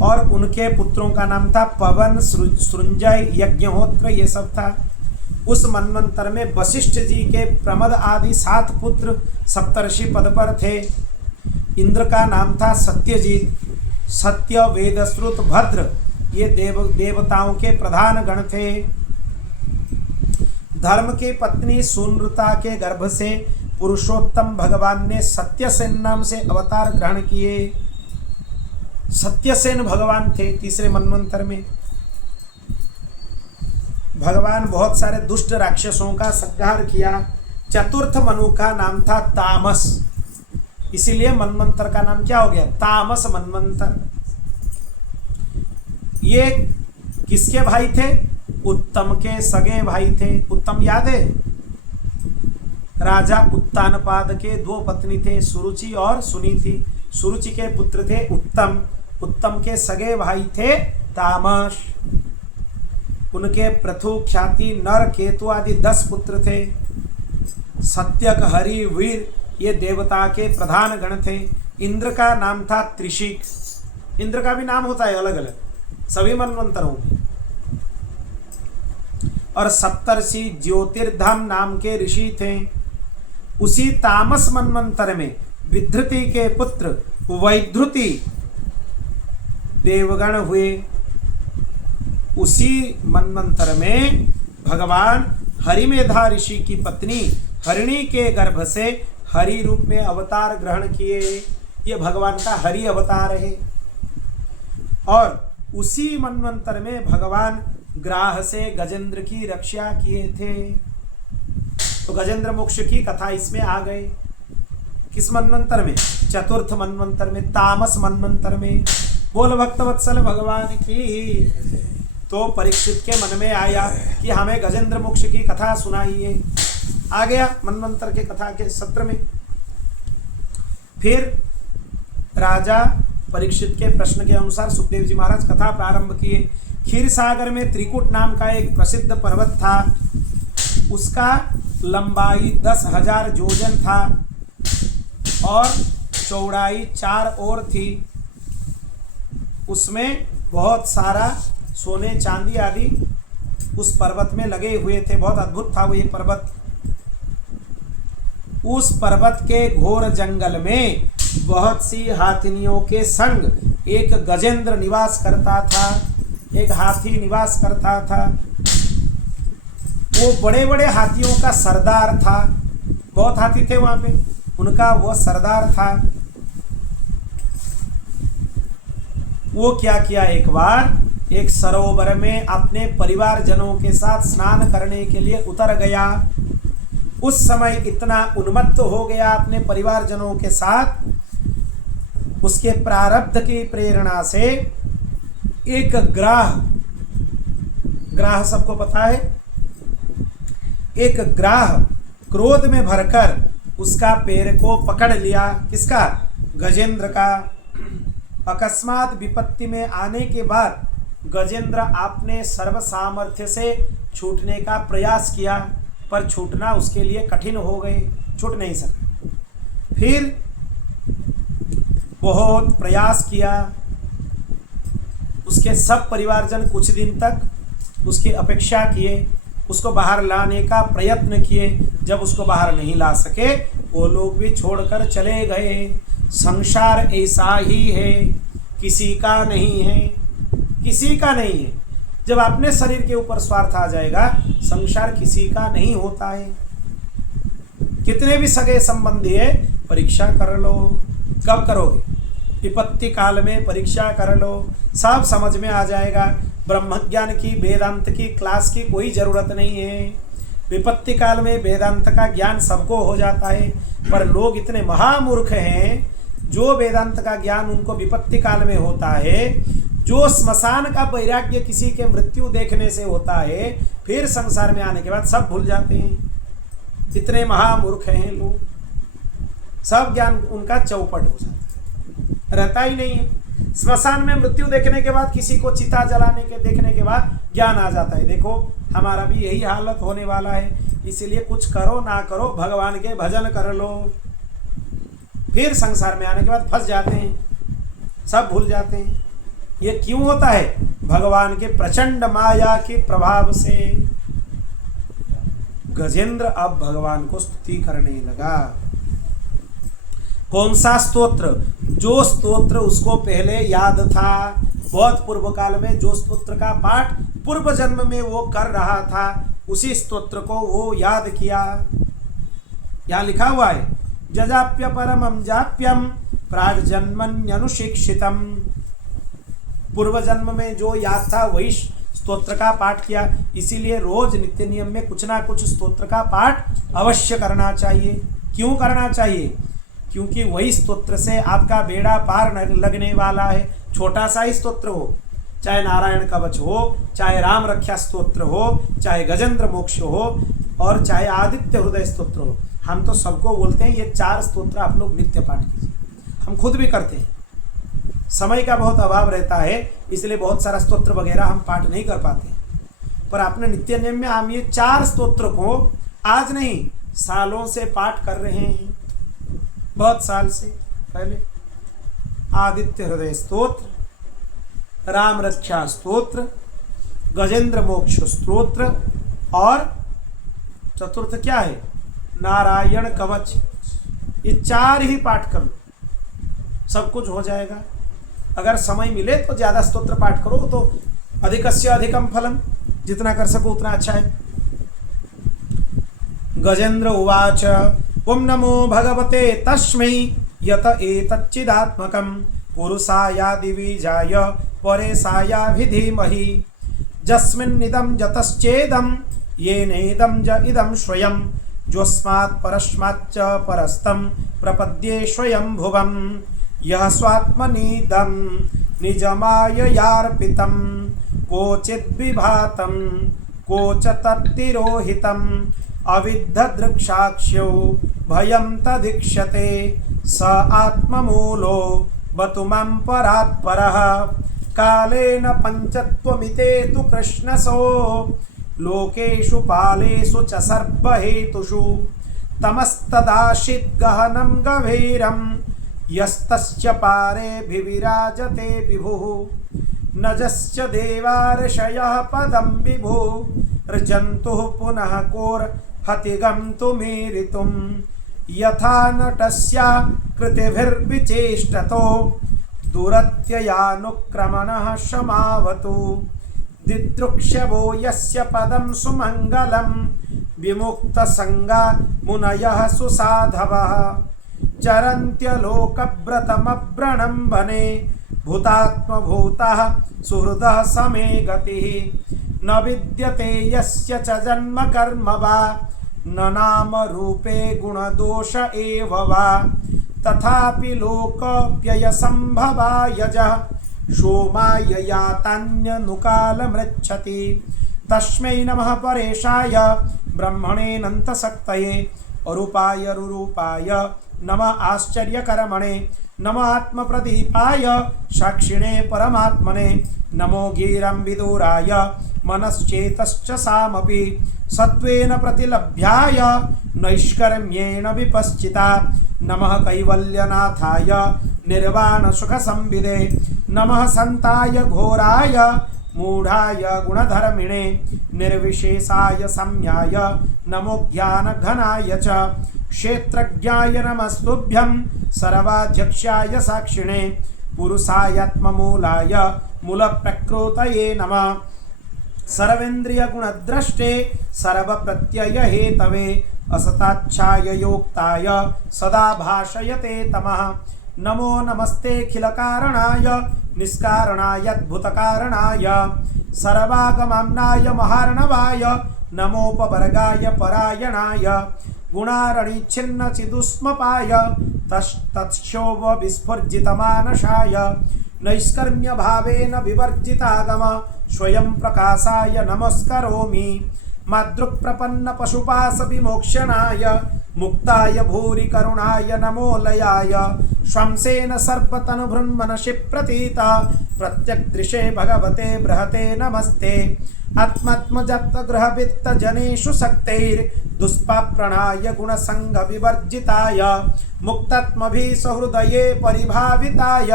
और उनके पुत्रों का नाम था पवन, सृंजय, यज्ञहोत्र, ये सब था। उस मनवंतर में वशिष्ठ जी के प्रमद आदि 7 पुत्र सप्तर्षि पद पर थे। इंद्र का नाम था सत्यजीत, सत्य, वेदश्रुत, भद्र, ये देवताओं के प्रधान गण थे। धर्म की पत्नी सुनृता के गर्भ से पुरुषोत्तम भगवान ने सत्यसेन नाम से अवतार ग्रहण किए। सत्यसेन भगवान थे तीसरे मनवंतर में। भगवान बहुत सारे दुष्ट राक्षसों का संहार किया। चतुर्थ मनु का नाम था तामस, इसीलिए मनवंतर का नाम क्या हो गया? तामस मनवंतर। ये किसके भाई थे? उत्तम के सगे भाई थे। उत्तम याद है? राजा उत्तानपाद के 2 पत्नी थे, सुरुचि और सुनीति। सुरुचि के पुत्र थे उत्तम, उत्तम के सगे भाई थे तामस। उनके पृथु, ख्याति, नर, केतु आदि 10 पुत्र थे। सत्यक, हरि, वीर ये देवता के प्रधान गण थे। इंद्र का नाम था त्रिशिक। इंद्र का भी नाम होता है अलग अलग, सभी मनवंतरों में। और सप्तर्षि ज्योतिर्धम नाम के ऋषि थे। उसी तामस मनवंतर में विधृति के पुत्र वैधृति देवगण हुए। उसी मनवंतर में भगवान हरिमेधा ऋषि की पत्नी हरिणी के गर्भ से हरि रूप में अवतार ग्रहण किए। ये भगवान का हरि अवतार है। और उसी मनवंतर में भगवान ग्राह से गजेंद्र की रक्षा किए थे। तो गजेंद्र मोक्ष की कथा इसमें आ गई। किस मनवंतर में? चतुर्थ मनवंतर में, तामस मनवंतर में। बोल भक्तवत्सल भगवान की। तो परीक्षित के मन में आया कि हमें गजेंद्र मोक्ष की कथा सुनाइए। आ गया मनवंतर के कथा के सत्र में। फिर राजा परीक्षित के प्रश्न के अनुसार सुखदेव जी महाराज कथा प्रारंभ किए। क्षीर सागर में त्रिकुट नाम का एक प्रसिद्ध पर्वत था। उसका लंबाई 10,000 योजन था और चौड़ाई 4 ओर थी। उसमें बहुत सारा सोने चांदी आदि उस पर्वत में लगे हुए थे। बहुत अद्भुत था वो ये पर्वत। उस पर्वत के घोर जंगल में बहुत सी हाथिनियों के संग एक गजेंद्र निवास करता था। एक हाथी निवास करता था। वो बड़े बड़े हाथियों का सरदार था। बहुत हाथी थे वहां पे, उनका वो सरदार था। वो क्या किया, एक बार एक सरोवर में अपने परिवारजनों के साथ स्नान करने के लिए उतर गया। उस समय इतना उन्मत्त हो गया अपने परिवारजनों के साथ, उसके प्रारब्ध की प्रेरणा से एक ग्राह ग्राह सबको पता है। एक ग्राह क्रोध में भरकर उसका पैर को पकड़ लिया, किसका? गजेंद्र का। अकस्मात विपत्ति में आने के बाद गजेंद्र आपने सर्व सामर्थ्य से छूटने का प्रयास किया, पर छूटना उसके लिए कठिन हो गए, छूट नहीं सका। फिर बहुत प्रयास किया, उसके सब परिवारजन कुछ दिन तक उसकी अपेक्षा किए, उसको बाहर लाने का प्रयत्न किए। जब उसको बाहर नहीं ला सके, वो लोग भी छोड़कर चले गए। संसार ऐसा ही है, किसी का नहीं है, किसी का नहीं है। जब अपने शरीर के ऊपर स्वार्थ आ जाएगा, संसार किसी का नहीं होता है। कितने भी सगे संबंधी है, परीक्षा कर लो। कब करोगे? विपत्ति काल में परीक्षा कर लो, सब समझ में आ जाएगा। ब्रह्म ज्ञान की, वेदांत की क्लास की कोई जरूरत नहीं है। विपत्ति काल में वेदांत का ज्ञान सबको हो जाता है, पर लोग इतने महामूर्ख हैं, जो वेदांत का ज्ञान उनको विपत्ति काल में होता है, जो स्मशान का वैराग्य किसी के मृत्यु देखने से होता है, फिर संसार में आने के बाद सब भूल जाते हैं। इतने महामूर्ख हैं लोग, सब ज्ञान उनका चौपट हो जाता है, रहता ही नहीं है। स्मशान में मृत्यु देखने के बाद, किसी को चिता जलाने के देखने के बाद ज्ञान आ जाता है। देखो हमारा भी यही हालत होने वाला है, इसलिए कुछ करो ना करो, भगवान के भजन कर लो। फिर संसार में आने के बाद फंस जाते हैं, सब भूल जाते हैं। ये क्यों होता है? भगवान के प्रचंड माया के प्रभाव से। गजेंद्र अब भगवान को स्तुति करने लगा। कौन सा स्तोत्र? जो स्तोत्र उसको पहले याद था, बहुत पूर्व काल में जो स्तोत्र का पाठ पूर्व जन्म में वो कर रहा था, उसी स्तोत्र को वो याद किया। यहाँ लिखा हुआ है, जजाप्य परमं जाप्यम प्राग्जन्मन्यनुशिक्षितम। पूर्व जन्म में जो याद था वही स्तोत्र का पाठ किया, इसीलिए रोज नित्य नियम में कुछ ना कुछ स्तोत्र का पाठ अवश्य करना चाहिए। क्यों करना चाहिए? क्योंकि वही स्तोत्र से आपका बेड़ा पार लगने वाला है। छोटा सा ही स्तोत्र हो, चाहे नारायण कवच हो, चाहे राम रक्षा स्तोत्र हो, चाहे गजेंद्र मोक्ष हो, और चाहे आदित्य हृदय स्तोत्र हो। हम तो सबको बोलते हैं ये 4 स्तोत्र आप लोग नित्य पाठ कीजिए। हम खुद भी करते हैं, समय का बहुत अभाव रहता है, इसलिए बहुत सारा स्तोत्र वगैरह हम पाठ नहीं कर पाते, पर अपने नित्य नियम में हम ये 4 स्तोत्र को आज नहीं सालों से पाठ कर रहे हैं। बहुत साल से पहले आदित्य हृदय स्तोत्र, राम रक्षा स्तोत्र, गजेंद्र मोक्ष स्तोत्र, और चतुर्थ क्या है? नारायण कवच। ये 4 ही पाठ कर लो, सब कुछ हो जाएगा। अगर समय मिले तो ज्यादा स्तोत्र पाठ करो, तो अधिकस्य अधिकम फलम, जितना कर सको उतना अच्छा है। गजेंद्र उवाच ओम नमो भगवते तस्मै यत एतच्चिदात्मकं पुरुषायादिबीजाय परेशाया विधीमहि जस्मिन्निदं जतश्चेदं येनेदं ज इदं स्वयं जोस्मात् परस्माच्च परस्तं प्रपद्ये स्वयं भुवं यः स्वात्मनीदं निजमाययार्पितं कोचिद्विभातं कोच तत्तिरोहितम् अविद्धदृक्षाक्ष्यो भयं तदीक्षते स आत्ममूलो बतुमं परात्परः कालेन पञ्चत्वमिते तु कृष्णसो लोकेषु पालेषु च सर्वहेतुषु तमस्तदाशित् गहनं गभीरं यस्तस्य पारेभिविराजते विभुः नजश्च देवार्षयः पदं विभुः रजन्तुः पुनः कोर्हतिगं तुमीरितुं यथा नटस्या कृतिभिर्विचेष्टतो दुरत्ययानुक्रमणः क्षमावतु दिदृक्षवो यस्य पदं सुमङ्गलं विमुक्तसङ्गा मुनयः सुसाधवः चरन्त्यलोकव्रतमव्रणं वने भूतात्मभूतः सुहृदः समे गतिः न विद्यते यस्य च जन्म कर्म वा न नाम रूपे गुणदोष एव वा तथापि लोकव्ययसम्भवा यजः सोमाय यातान्यनुकालमृच्छति तस्मै नमः परेशाय ब्रह्मणेऽनन्तशक्तये अरूपाय रुरूपाय नमः आश्चर्यकर्मणे नमः आत्मप्रदीपाय साक्षिणे परमात्मने नमो गीरं विदुराय मनश्चेतश्च सामपि सत्त्वेन प्रतिलभ्याय नैष्कर्म्येण विपश्चिता नमः कैवल्यनाथाय निर्वाणसुखसंविदे नमः सन्ताय घोराय मूढ़ाय गुणधर्मिणे निर्विशेषाय सम्याय नमो ज्ञानघनाय च क्षेत्रज्ञाय नमस्तुभ्यं सर्वाध्यक्षाय साक्षिणे पुरुषायात्ममूलाय मूलप्रकृतये नमः सर्वेन्द्रियगुणद्रष्टे सर्वप्रत्ययहेतवे असताच्छाय योक्ताय सदा भाषयते तमः नमो नमस्तेऽखिलकारणाय निष्कारणायद्भुतकारणाय सर्वागमनाय महार्णवाय नमोपवर्गाय परायणाय गुणारणिच्छिन्नचिदुष्मपाय तत्क्षोभ विस्फुर्जितमानसाय नैष्कर्म्यभावेन विवर्जितागम स्वयं प्रकाशाय नमस्करोमि मातृप्रपन्न पशुपाश विमोक्षणाय मुक्ताय भूरि करुणाय नमोलयाय श्वंसेन सर्पतनुभृन्मनसि प्रतीता प्रत्यग्दृशे भगवते बृहते नमस्ते आत्मात्मजप्तगृहवित्तजनेषु शक्तैर्दुष्पाप्रणाय गुणसङ्गविवर्जिताय मुक्तात्मभिः सहृदये परिभाविताय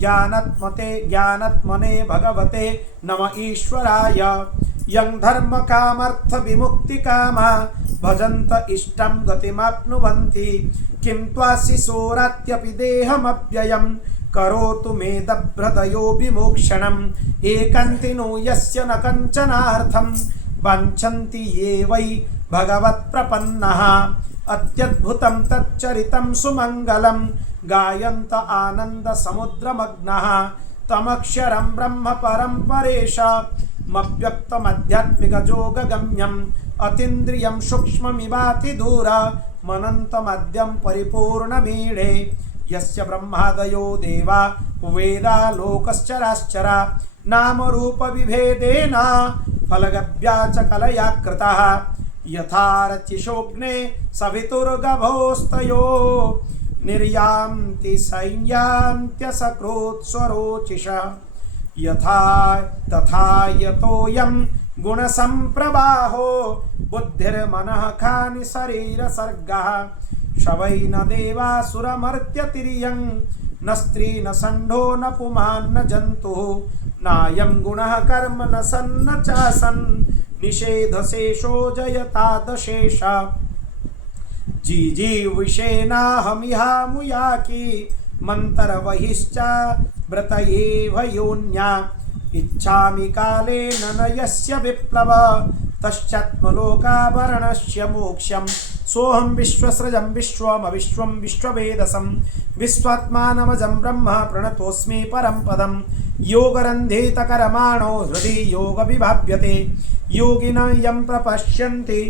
ज्ञानात्मने भगवते नम ईश्वराय यं धर्मकामर्थविमुक्तिकामा भजन्त इष्टं गतिमाप्नुवन्ति किं त्वा शिशोरात्यपि देहमव्ययं करोतु मेदभ्रदयो विमोक्षणम् एकान्तिनो यस्य न कञ्चनार्थं वाञ्छन्ति ये वै भगवत्प्रपन्नः अत्यद्भुतं तच्चरितं सुमङ्गलं गायन्त आनन्दसमुद्रमग्नः तमक्षरं ब्रह्म परं परेशमव्यक्तमध्यात्मिकयोगगम्यम् अतीन्द्रियं सूक्ष्ममिवातिदूरमनन्तमद्यं परिपूर्णमीढे यस्य ब्रह्मादयो देवा वेदा लोकश्चराश्चरा नामरूपविभेदेन फलगव्या च कलया कृतः यथा रचिषोऽग्ने सवितुर्गभोस्तयो निर्यान्ति संयान्त्यसकृत्स्वरोचिष यथा तथा यतोऽयं गुणसम्प्रवाहो बुद्धिर्मनः खानि शरीरसर्गः शवै न देवासुरमर्त्यतिर्यं न स्त्री न षण्ढो न पुमान् न जन्तुः नायं गुणः कर्म न सन्न चासन् निषेधशेषो जयतादशेष जीजीविषेणाहमिहामुयाकी मन्तर्बहिश्च व्रतयेव योन्या इच्छामि कालेन न यस्य विप्लव तश्चात्मलोकाभरणस्य मोक्षं सोऽहं विश्वसृजं विश्वमविश्वं विश्ववेदसं विश्वात्मानमजं ब्रह्म प्रणतोऽस्मि परं पदं योगरन्धितकरमाणो हृदि योगविभाव्यते योगिनः यं प्रपश्यन्ति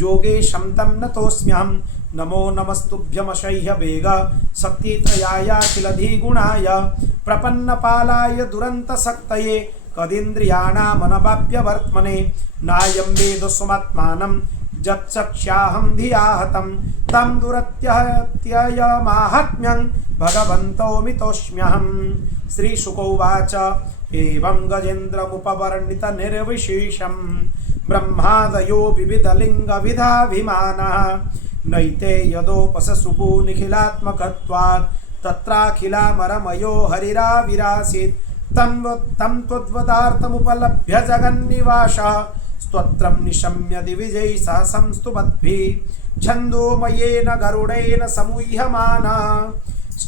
योगेशं तं नतोऽस्म्यहं नमो नमस्तुभ्यमशह्य वेग शक्तित्रयाय किलधिगुणाय प्रपन्नपालाय दुरन्तशक्तये कदिन्द्रियाणामनवाप्य वर्त्मने नायं वेद स्वमात्मानं यच्चक्ष्याहं धिया हतं तं दुरत्ययमाहात्म्यं भगवन्तोऽमितोऽस्म्यहं श्रीशुकोवाच एवं गजेन्द्रमुपवर्णितनिर्विशेषं ब्रह्मादयो विविधलिङ्गविधाभिमानः नैते यदोपससुपो निखिलात्मकत्वात् तत्राखिलामरमयो हरिराविरासीत् तं त्वद्वदार्थमुपलभ्य जगन्निवासः स्तोत्रं निशम्य दिविजै सहसं स्तुवद्भिः छन्दोमयेन गरुडेन समूह्यमानः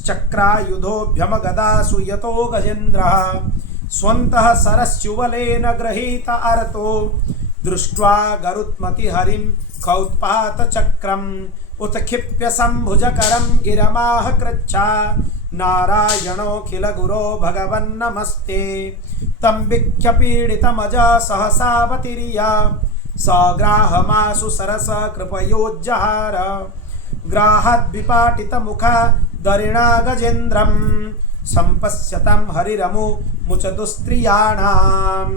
चक्रायुधोऽभ्यमगदासु यतो गजेन्द्रः स्वन्तः सरस्युबलेन गृहीत अर्तो दृष्ट्वा गरुत्मतिहरिं खौत्पातचक्रम् उत्क्षिप्य सम्भुजकरं गिरमाह कृच्छा नारायणोऽखिलगुरो भगवन्नमस्ते तं विख्यपीडितमजा सहसावतीर्य सग्राहमाशु सरस कृपयोज्जहार ग्राहाद्विपाटितमुखा दरिणा गजेन्द्रं सम्पश्यतं हरिरमु मुचदुस्त्रियाणाम्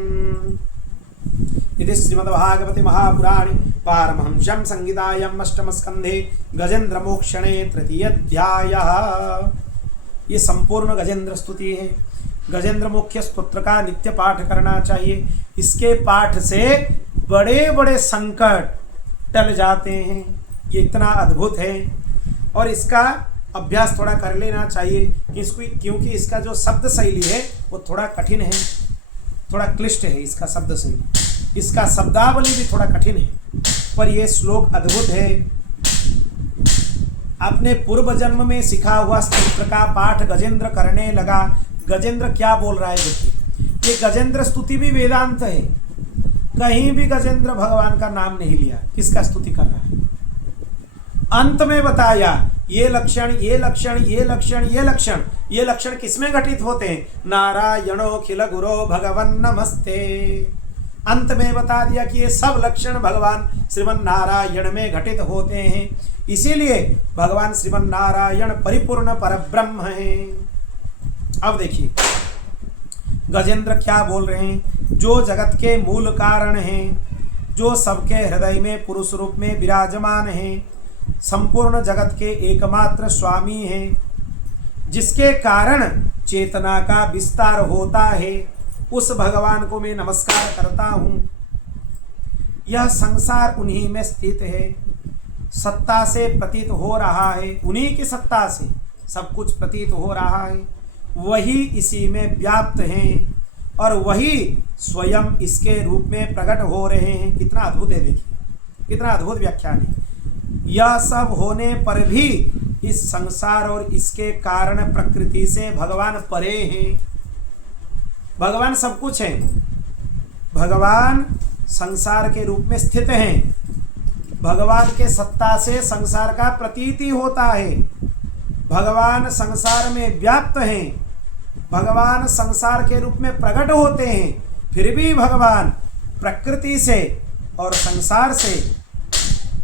इति श्रीमद्भागवते महापुराणे पारमहंस्यां संहितायाम् अष्टमस्कन्धे गजेन्द्रमोक्षणे तृतीयाध्यायः। ये संपूर्ण गजेंद्र स्तुति है। गजेंद्र मुख्य स्तोत्र का नित्य पाठ करना चाहिए। इसके पाठ से बड़े बड़े संकट टल जाते हैं। ये इतना अद्भुत है और इसका अभ्यास थोड़ा कर लेना चाहिए क्योंकि इसका जो शब्द शैली है वो थोड़ा कठिन है, थोड़ा क्लिष्ट है इसका शब्द शैली। इसका शब्दावली भी थोड़ा कठिन है, पर यह श्लोक अद्भुत है। अपने पूर्व जन्म में सिखा हुआ स्तोत्र का पाठ गजेंद्र करने लगा। गजेंद्र क्या बोल रहा है देखिए। ये गजेंद्र स्तुति भी वेदांत है। कहीं भी गजेंद्र भगवान का नाम नहीं लिया। किसका स्तुति कर रहा है? अंत में बताया ये लक्षण, ये लक्षण, ये लक्षण, ये लक्षण। ये लक्षण किसमें घटित होते हैं? नारायणोखिल गुरो भगवन नमस्ते। अंत में बता दिया कि ये सब लक्षण भगवान श्रीमन नारायण में घटित होते हैं। इसीलिए भगवान श्रीमन नारायण परिपूर्ण परब्रह्म है। अब देखिए गजेंद्र क्या बोल रहे हैं। जो जगत के मूल कारण हैं, जो सबके हृदय में पुरुष रूप में विराजमान हैं, संपूर्ण जगत के एकमात्र स्वामी हैं, जिसके कारण चेतना का विस्तार होता है, उस भगवान को मैं नमस्कार करता हूँ। यह संसार उन्हीं में स्थित है। सत्ता से प्रतीत हो रहा है, उन्हीं की सत्ता से सब कुछ प्रतीत हो रहा है। वही इसी में व्याप्त हैं और वही स्वयं इसके रूप में प्रकट हो रहे हैं। कितना अद्भुत है, देखिए कितना अद्भुत व्याख्यान है। यह सब होने पर भी इस संसार और इसके कारण प्रकृति से भगवान परे हैं। भगवान सब कुछ है। भगवान संसार के रूप में स्थित हैं। भगवान के सत्ता से संसार का प्रतीति होता है। भगवान संसार में व्याप्त हैं। भगवान संसार के रूप में प्रकट होते हैं। फिर भी भगवान प्रकृति से और संसार से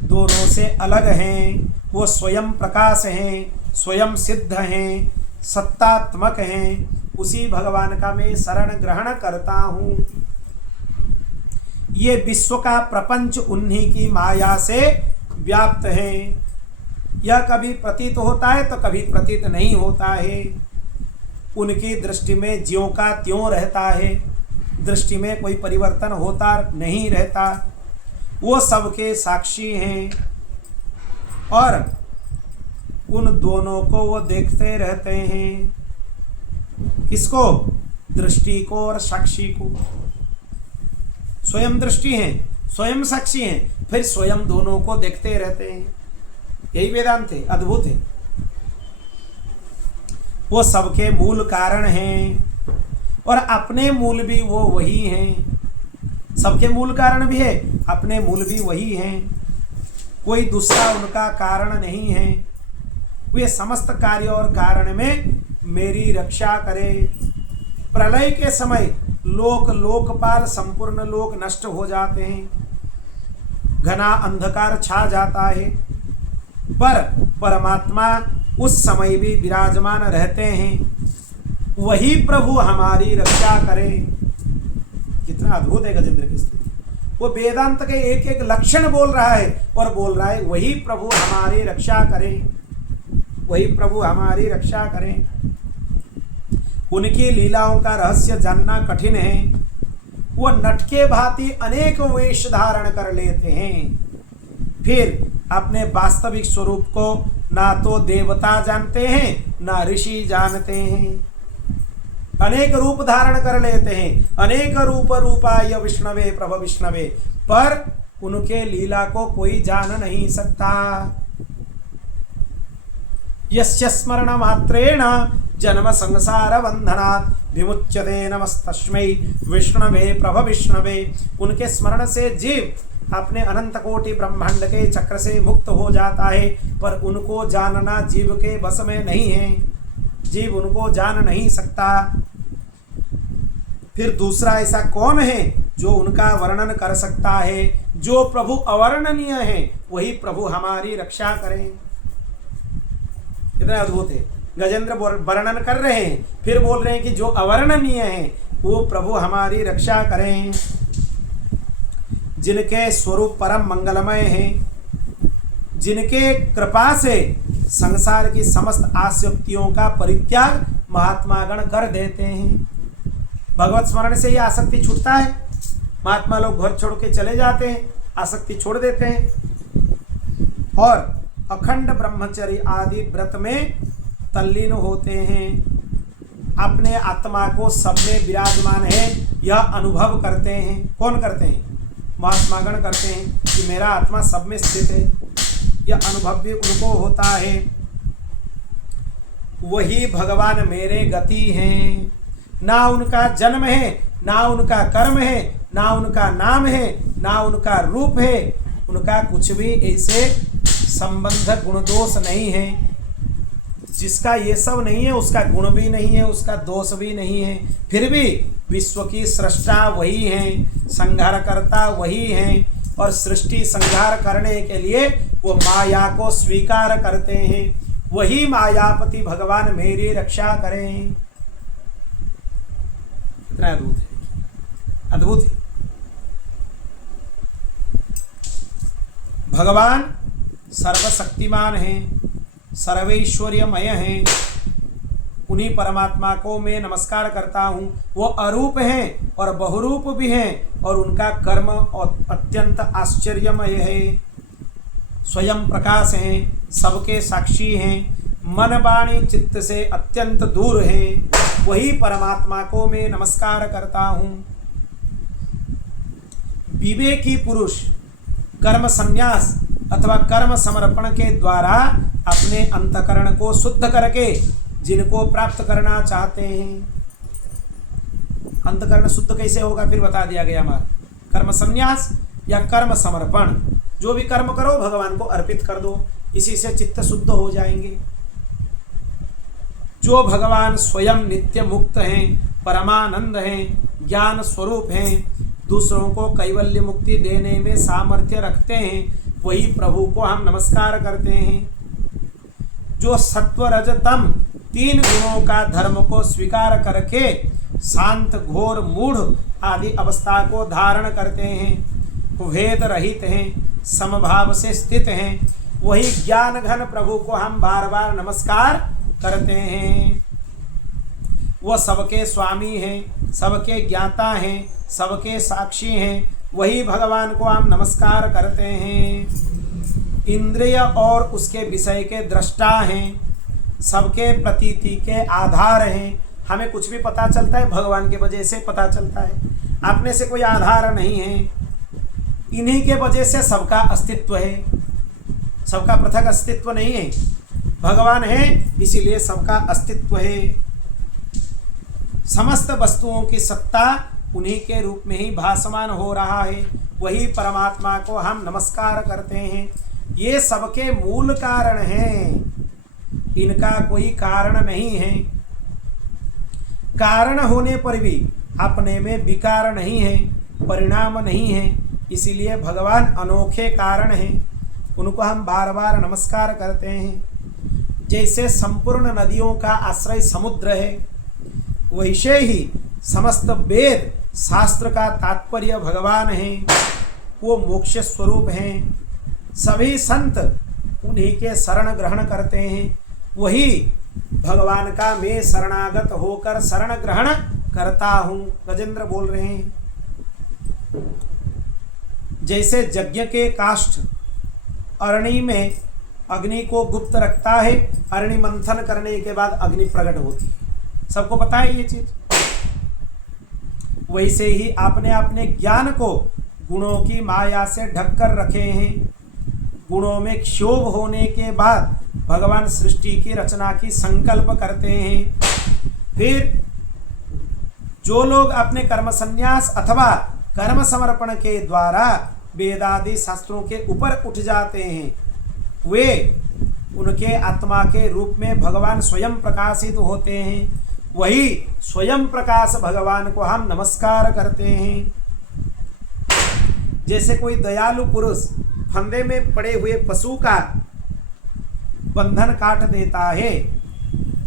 दोनों से अलग हैं। वो स्वयं प्रकाश हैं, स्वयं सिद्ध हैं, सत्तात्मक हैं। उसी भगवान का मैं शरण ग्रहण करता हूँ। ये विश्व का प्रपंच उन्हीं की माया से व्याप्त है। यह कभी प्रतीत होता है तो कभी प्रतीत नहीं होता है। उनकी दृष्टि में ज्यों का त्यों रहता है। दृष्टि में कोई परिवर्तन होता नहीं रहता। वो सबके साक्षी हैं और उन दोनों को वो देखते रहते हैं। किसको? दृष्टि को और साक्षी को। स्वयं दृष्टि हैं, स्वयं साक्षी हैं, फिर स्वयं दोनों को देखते रहते हैं। यही वेदांत है, अद्भुत है। वो सबके मूल कारण हैं और अपने मूल भी वो वही हैं। सबके मूल कारण भी है, अपने मूल भी वही हैं। कोई दूसरा उनका कारण नहीं है। वे समस्त कार्य और कारण में मेरी रक्षा करे। प्रलय के समय लोकपाल संपूर्ण लोक नष्ट हो जाते हैं। घना अंधकार छा जाता है, पर परमात्मा उस समय भी विराजमान रहते हैं। वही प्रभु हमारी रक्षा करे। कितना अद्भुत है गजेंद्र की स्तुति। वो वेदांत के एक एक लक्षण बोल रहा है और बोल रहा है वही प्रभु हमारी रक्षा करें, वही प्रभु हमारी रक्षा करें। उनकी लीलाओं का रहस्य जानना कठिन है। वो नट के भांति अनेक वेश धारण कर लेते हैं। फिर अपने वास्तविक स्वरूप को ना तो देवता जानते हैं ना ऋषि जानते हैं। अनेक रूप धारण कर लेते हैं। अनेक रूप रूपाय विष्णवे प्रभ विष्णवे, पर उनके लीला को कोई जान नहीं सकता। यस्य स्मरण मात्रेण जन्म संसार बंधनात् विमुच्यते नमस्तस्मै विष्णवे प्रभ विष्णवे। उनके स्मरण से जीव अपने अनंत कोटि ब्रह्मांड के चक्र से मुक्त हो जाता है, पर उनको जानना जीव के बस में नहीं है। जीव उनको जान नहीं सकता। फिर दूसरा ऐसा कौन है जो उनका वर्णन कर सकता है? जो प्रभु अवर्णनीय है वही प्रभु हमारी रक्षा करें। इतना अद्भुत है। गजेंद्र वर्णन कर रहे हैं, फिर बोल रहे हैं कि जो अवर्णनीय है वो प्रभु हमारी रक्षा करें। जिनके स्वरूप परम मंगलमय हैं, जिनके कृपा से संसार की समस्त आसक्तियों का परित्याग महात्मागण कर देते हैं। भगवत स्मरण से ही आसक्ति छूटता है। महात्मा लोग घर छोड़ के चले जाते हैं, आसक्ति छोड़ देते हैं और अखंड ब्रह्मचर्य आदि व्रत में तल्लीन होते हैं। अपने आत्मा को सब में विराजमान है यह अनुभव करते हैं। कौन करते हैं? महात्मागण करते हैं कि मेरा आत्मा सब में स्थित है। यह अनुभव भी उनको होता है। वही भगवान मेरे गति हैं। ना उनका जन्म है, ना उनका कर्म है, ना उनका नाम है, ना उनका रूप है। उनका कुछ भी ऐसे संबंध गुण दोष नहीं है। जिसका ये सब नहीं है उसका गुण भी नहीं है, उसका दोष भी नहीं है, फिर भी विश्व की सृष्टा वही है, संहार करता वही है और सृष्टि संहार करने के लिए वो माया को स्वीकार करते हैं। वही मायापति भगवान मेरी रक्षा करें। कितना अद्भुत है, अद्भुत है। भगवान सर्वशक्तिमान हैं, सर्वैश्वर्यमय हैं। उन्हीं परमात्मा को मैं नमस्कार करता हूँ। वो अरूप हैं और बहुरूप भी हैं और उनका कर्म अत्यंत आश्चर्यमय है। स्वयं प्रकाश हैं, सबके साक्षी हैं, मन वाणी चित्त से अत्यंत दूर हैं। वही परमात्मा को मैं नमस्कार करता हूँ। विवेकी पुरुष कर्म संन्यास अथवा कर्म समर्पण के द्वारा अपने अंतकरण को शुद्ध करके जिनको प्राप्त करना चाहते हैं। अंतकरण शुद्ध कैसे होगा फिर बता दिया गया हमारा। कर्म संन्यास या कर्म समर्पण, जो भी कर्म करो भगवान को अर्पित कर दो, इसी से चित्त शुद्ध हो जाएंगे। जो भगवान स्वयं नित्य मुक्त हैं, परमानंद हैं, ज्ञान स्वरूप हैं, दूसरों को कैवल्य मुक्ति देने में सामर्थ्य रखते हैं, वही प्रभु को हम नमस्कार करते हैं। जो सत्व रज तम तीन गुणों का धर्म को स्वीकार करके शांत घोर मूढ़ आदि अवस्था को धारण करते हैं, भेद रहित हैं, समभाव से स्थित हैं, वही ज्ञान घन प्रभु को हम बार बार नमस्कार करते हैं। वह सबके स्वामी हैं, सबके ज्ञाता हैं, सबके साक्षी हैं, वही भगवान को हम नमस्कार करते हैं। इंद्रिय और उसके विषय के दृष्टा हैं, सबके प्रतीति के आधार हैं। हमें कुछ भी पता चलता है भगवान के वजह से पता चलता है, अपने से कोई आधार नहीं है। इन्हीं के वजह से सबका अस्तित्व है, सबका पृथक अस्तित्व नहीं है। भगवान है इसीलिए सबका अस्तित्व है। समस्त वस्तुओं की सत्ता उन्हीं के रूप में ही भासमान हो रहा है। वही परमात्मा को हम नमस्कार करते हैं। ये सबके मूल कारण हैं, इनका कोई कारण नहीं है। कारण होने पर भी अपने में विकार नहीं है, परिणाम नहीं है, इसीलिए भगवान अनोखे कारण हैं। उनको हम बार बार नमस्कार करते हैं। जैसे संपूर्ण नदियों का आश्रय समुद्र है, वैसे ही समस्त वेद शास्त्र का तात्पर्य भगवान है। वो मोक्ष स्वरूप हैं। सभी संत उन्हीं के शरण ग्रहण करते हैं। वही भगवान का मैं शरणागत होकर शरण ग्रहण करता हूँ। गजेंद्र बोल रहे हैं। जैसे यज्ञ के काष्ठ अरणि में अग्नि को गुप्त रखता है, अरणि मंथन करने के बाद अग्नि प्रकट होती है, सबको पता है ये चीज। वैसे ही आपने अपने ज्ञान को गुणों की माया से ढककर रखे हैं। गुणों में क्षोभ होने के बाद भगवान सृष्टि की रचना की संकल्प करते हैं। फिर जो लोग अपने कर्म संन्यास अथवा कर्म समर्पण के द्वारा वेदादि शास्त्रों के ऊपर उठ जाते हैं, वे उनके आत्मा के रूप में भगवान स्वयं प्रकाशित होते हैं। वही स्वयं प्रकाश भगवान को हम नमस्कार करते हैं। जैसे कोई दयालु पुरुष फंदे में पड़े हुए पशु का बंधन काट देता है,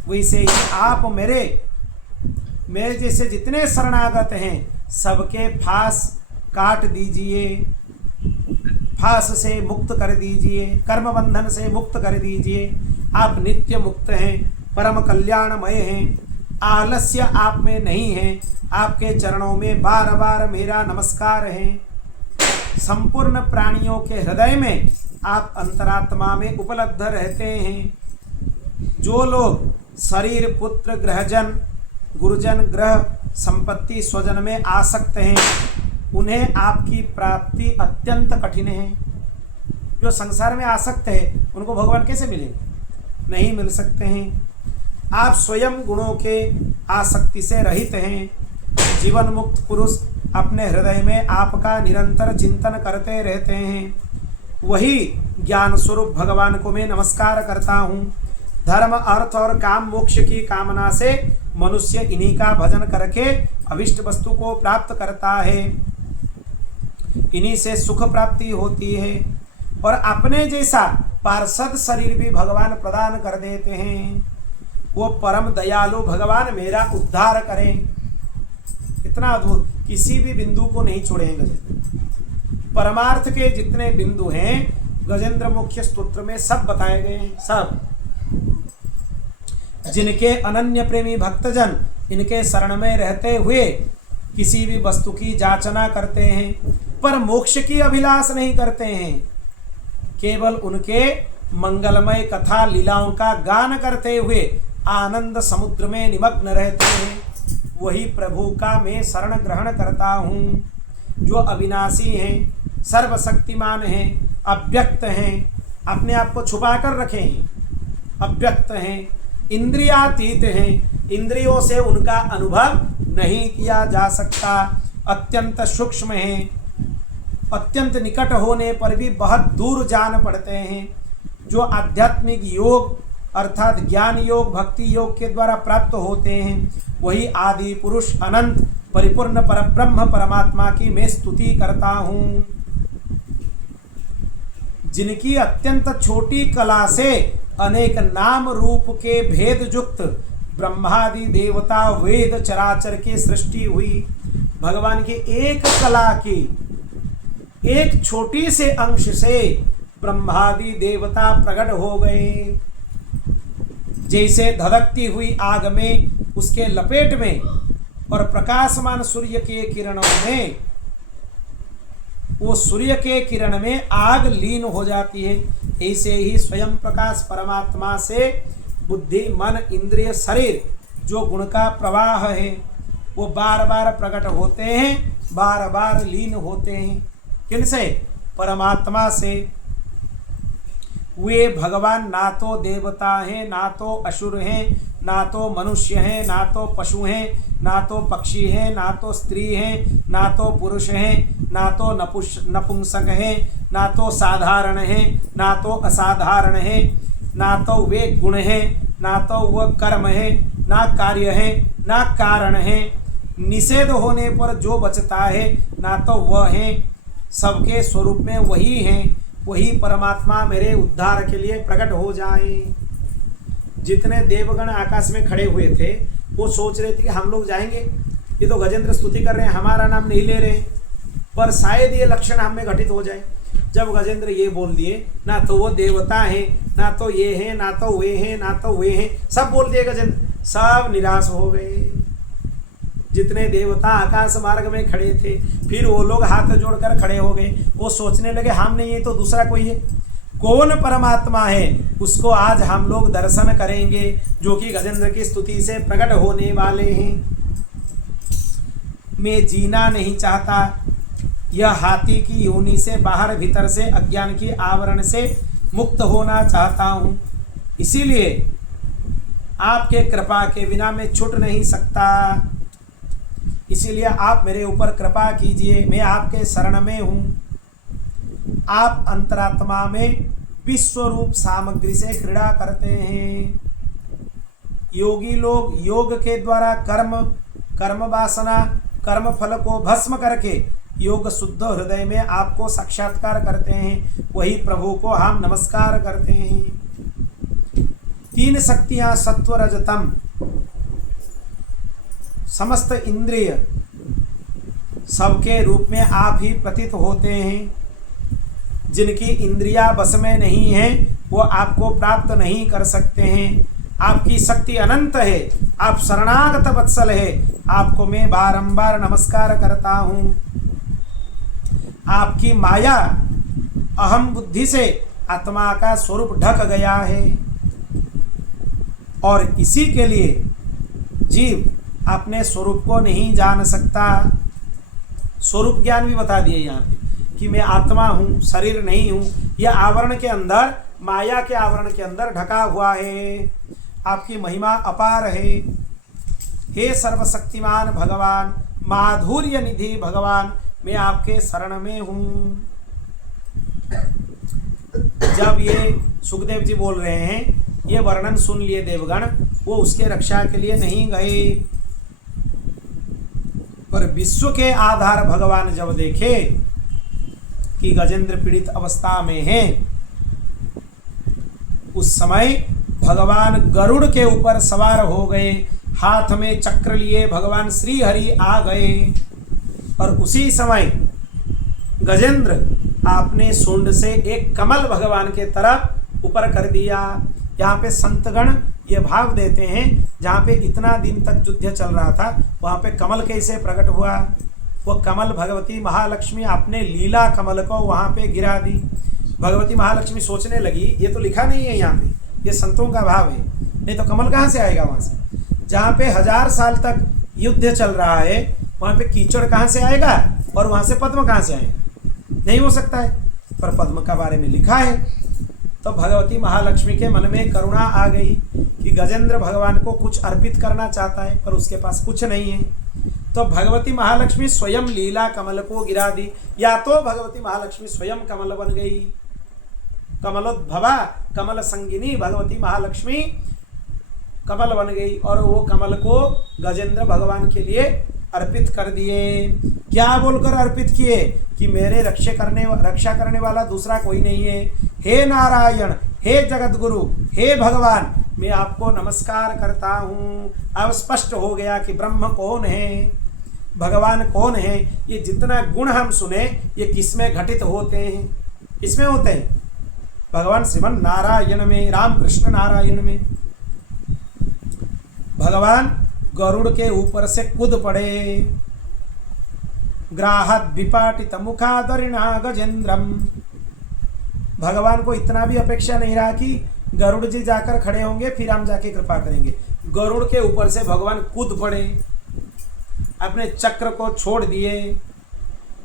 वैसे ही आप मेरे जैसे जितने शरणागत हैं सबके फांस काट दीजिए। फांस से मुक्त कर दीजिए, कर्म बंधन से मुक्त कर दीजिए। आप नित्य मुक्त हैं, परम कल्याणमय हैं, आलस्य आप में नहीं है। आपके चरणों में बार बार मेरा नमस्कार है। संपूर्ण प्राणियों के हृदय में आप अंतरात्मा में उपलब्ध रहते हैं। जो लोग शरीर, पुत्र, ग्रहजन, गुरुजन, ग्रह, संपत्ति, स्वजन में आसक्त हैं, उन्हें आपकी प्राप्ति अत्यंत कठिन है। जो संसार में आसक्त है उनको भगवान कैसे मिलेंगे? नहीं मिल सकते हैं। आप स्वयं गुणों के आसक्ति से रहित हैं। जीवन मुक्त पुरुष अपने हृदय में आपका निरंतर चिंतन करते रहते हैं। वही ज्ञान स्वरूप भगवान को मैं नमस्कार करता हूँ। धर्म, अर्थ और काम मोक्ष की कामना से मनुष्य इन्हीं का भजन करके अभिष्ट वस्तु को प्राप्त करता है। इन्हीं से सुख प्राप्ति होती है और अपने जैसा पार्षद शरीर भी भगवान प्रदान कर देते हैं। वो परम दयालु भगवान मेरा उद्धार करें। इतना अद्भुत, किसी भी बिंदु को नहीं छोड़ेंगे। परमार्थ के जितने बिंदु हैं गजेंद्र मुख्य स्तोत्र में सब बताए गए हैं। सब जिनके अनन्य प्रेमी भक्तजन इनके शरण में रहते हुए किसी भी वस्तु की जाचना करते हैं पर मोक्ष की अभिलाष नहीं करते हैं, केवल उनके मंगलमय कथा लीलाओं का गान करते हुए आनंद समुद्र में निमग्न रहते हैं, वही प्रभु का मैं शरण ग्रहण करता हूँ। जो अविनाशी हैं, सर्वशक्तिमान हैं, अव्यक्त हैं, अपने आप को छुपा कर रखे हैं, अव्यक्त हैं, इंद्रियातीत हैं, इंद्रियों से उनका अनुभव नहीं किया जा सकता, अत्यंत सूक्ष्म हैं, अत्यंत निकट होने पर भी बहुत दूर जान पड़ते हैं। जो आध्यात्मिक योग अर्थात ज्ञान योग, भक्ति योग के द्वारा प्राप्त होते हैं, वही आदि पुरुष अनंत परिपूर्ण परब्रह्म परमात्मा की मैं स्तुति करता हूँ। जिनकी अत्यंत छोटी कला से अनेक नाम रूप के भेद युक्त ब्रह्मादि देवता वेद चराचर की सृष्टि हुई, भगवान की एक कला की एक छोटी से अंश से ब्रह्मादि देवता प्रकट हो गए। जैसे धधकती हुई आग में उसके लपेट में और प्रकाशमान सूर्य के किरणों में, वो सूर्य के किरण में आग लीन हो जाती है, ऐसे ही स्वयं प्रकाश परमात्मा से बुद्धि, मन, इंद्रिय, शरीर जो गुण का प्रवाह है वो बार बार प्रकट होते हैं, बार बार लीन होते हैं। किनसे? परमात्मा से। वे भगवान ना तो देवता हैं, ना तो असुर हैं, ना तो मनुष्य हैं, ना तो पशु हैं, ना तो पक्षी हैं, ना तो स्त्री हैं, ना तो पुरुष हैं, ना तो नपुंसक हैं, ना तो साधारण हैं, ना तो असाधारण हैं, ना तो वे गुण हैं, ना तो वह कर्म है, ना कार्य है, ना कारण है। निषेध होने पर जो बचता है ना तो वह है, सबके स्वरूप में वही हैं। वही परमात्मा मेरे उद्धार के लिए प्रकट हो जाए। जितने देवगण आकाश में खड़े हुए थे वो सोच रहे थे कि हम लोग जाएंगे, ये तो गजेंद्र स्तुति कर रहे हैं, हमारा नाम नहीं ले रहे, पर शायद ये लक्षण हम में घटित हो जाए। जब गजेंद्र ये बोल दिए, ना तो वो देवता है, ना तो ये है, ना तो वे हैं, ना तो वे हैं, सब बोल दिए गजेंद्र, सब निराश हो गए। जितने देवता आकाश मार्ग में खड़े थे फिर वो लोग हाथ जोड़कर खड़े हो गए। वो सोचने लगे हम नहीं है तो दूसरा कोई है, कौन परमात्मा है उसको आज हम लोग दर्शन करेंगे, जो कि गजेंद्र की स्तुति से प्रकट होने वाले हैं। मैं जीना नहीं चाहता, यह हाथी की योनि से बाहर भीतर से अज्ञान की आवरण से मुक्त होना चाहता हूँ, इसीलिए आपके कृपा के बिना मैं छूट नहीं सकता। इसीलिए आप मेरे ऊपर कृपा कीजिए, मैं आपके शरण में हूँ। आप अंतरात्मा में विश्व रूप सामग्री से क्रीड़ा करते हैं। योगी लोग योग के द्वारा कर्म वासना, कर्म फल को भस्म करके योग शुद्ध हृदय में आपको साक्षात्कार करते हैं, वही प्रभु को हम नमस्कार करते हैं। तीन शक्तियां सत्व रजतम, समस्त इंद्रिय सबके रूप में आप ही प्रतीत होते हैं। जिनकी इंद्रियां बस में नहीं है वो आपको प्राप्त नहीं कर सकते हैं। आपकी शक्ति अनंत है, आप शरणागत वत्सल है, आपको मैं बारंबार नमस्कार करता हूँ। आपकी माया अहम बुद्धि से आत्मा का स्वरूप ढक गया है और इसी के लिए जीव अपने स्वरूप को नहीं जान सकता। स्वरूप ज्ञान भी बता दिए यहाँ पे कि मैं आत्मा हूँ, शरीर नहीं हूँ। यह आवरण के अंदर, माया के आवरण के अंदर ढका हुआ है। आपकी महिमा अपार है। हे सर्वशक्तिमान भगवान, माधुर्य निधि भगवान, मैं आपके शरण में हूँ। जब ये सुखदेव जी बोल रहे हैं, ये वर्णन सुन लिए देवगण, वो उसके रक्षा के लिए नहीं गए, पर विश्व के आधार भगवान जब देखे कि गजेंद्र पीड़ित अवस्था में है, उस समय भगवान गरुड़ के ऊपर सवार हो गए, हाथ में चक्र लिए भगवान श्री हरि आ गए और उसी समय गजेंद्र आपने सूंड से एक कमल भगवान के तरफ ऊपर कर दिया। यहाँ पे संतगण ये भाव देते हैं, जहाँ पे इतना दिन तक युद्ध चल रहा था वहाँ पे कमल कैसे प्रकट हुआ। वो कमल भगवती महालक्ष्मी आपने लीला कमल को वहाँ पे गिरा दी। भगवती महालक्ष्मी सोचने लगी, ये तो लिखा नहीं है यहाँ पे, ये संतों का भाव है, नहीं तो कमल कहाँ से आएगा वहाँ से। जहाँ पे 1000 साल तक युद्ध चल रहा है वहाँ पे कीचड़ कहाँ से आएगा और वहाँ से पद्म कहाँ से आएगा, नहीं हो सकता है। पर पद्म का बारे में लिखा है। तो भगवती महालक्ष्मी के मन में करुणा आ गई कि गजेंद्र भगवान को कुछ अर्पित करना चाहता है पर उसके पास कुछ नहीं है। तो भगवती महालक्ष्मी स्वयं लीला कमल को गिरा दी, या तो भगवती महालक्ष्मी स्वयं कमल बन गई। कमलोद्भवा कमल संगिनी भगवती महालक्ष्मी कमल बन गई और वो कमल को गजेंद्र भगवान के लिए अर्पित कर दिए। क्या बोलकर अर्पित किए कि मेरे रक्षा करने वाला दूसरा कोई नहीं है। हे नारायण, हे जगत गुरु, हे भगवान, मैं आपको नमस्कार करता हूँ। अब स्पष्ट हो गया कि ब्रह्म कौन है, भगवान कौन है। ये जितना गुण हम सुने ये किसमें घटित होते हैं, इसमें होते हैं भगवान श्रीमन नारायण में, रामकृष्ण नारायण में। भगवान गरुड़ के ऊपर से कूद पड़े। ग्राहत विपाटित मुखादरिणा गजेंद्रम। भगवान को इतना भी अपेक्षा नहीं रहा कि गरुड़ जी जाकर खड़े होंगे फिर हम जाके कृपा करेंगे। गरुड़ के ऊपर से भगवान कूद पड़े, अपने चक्र को छोड़ दिए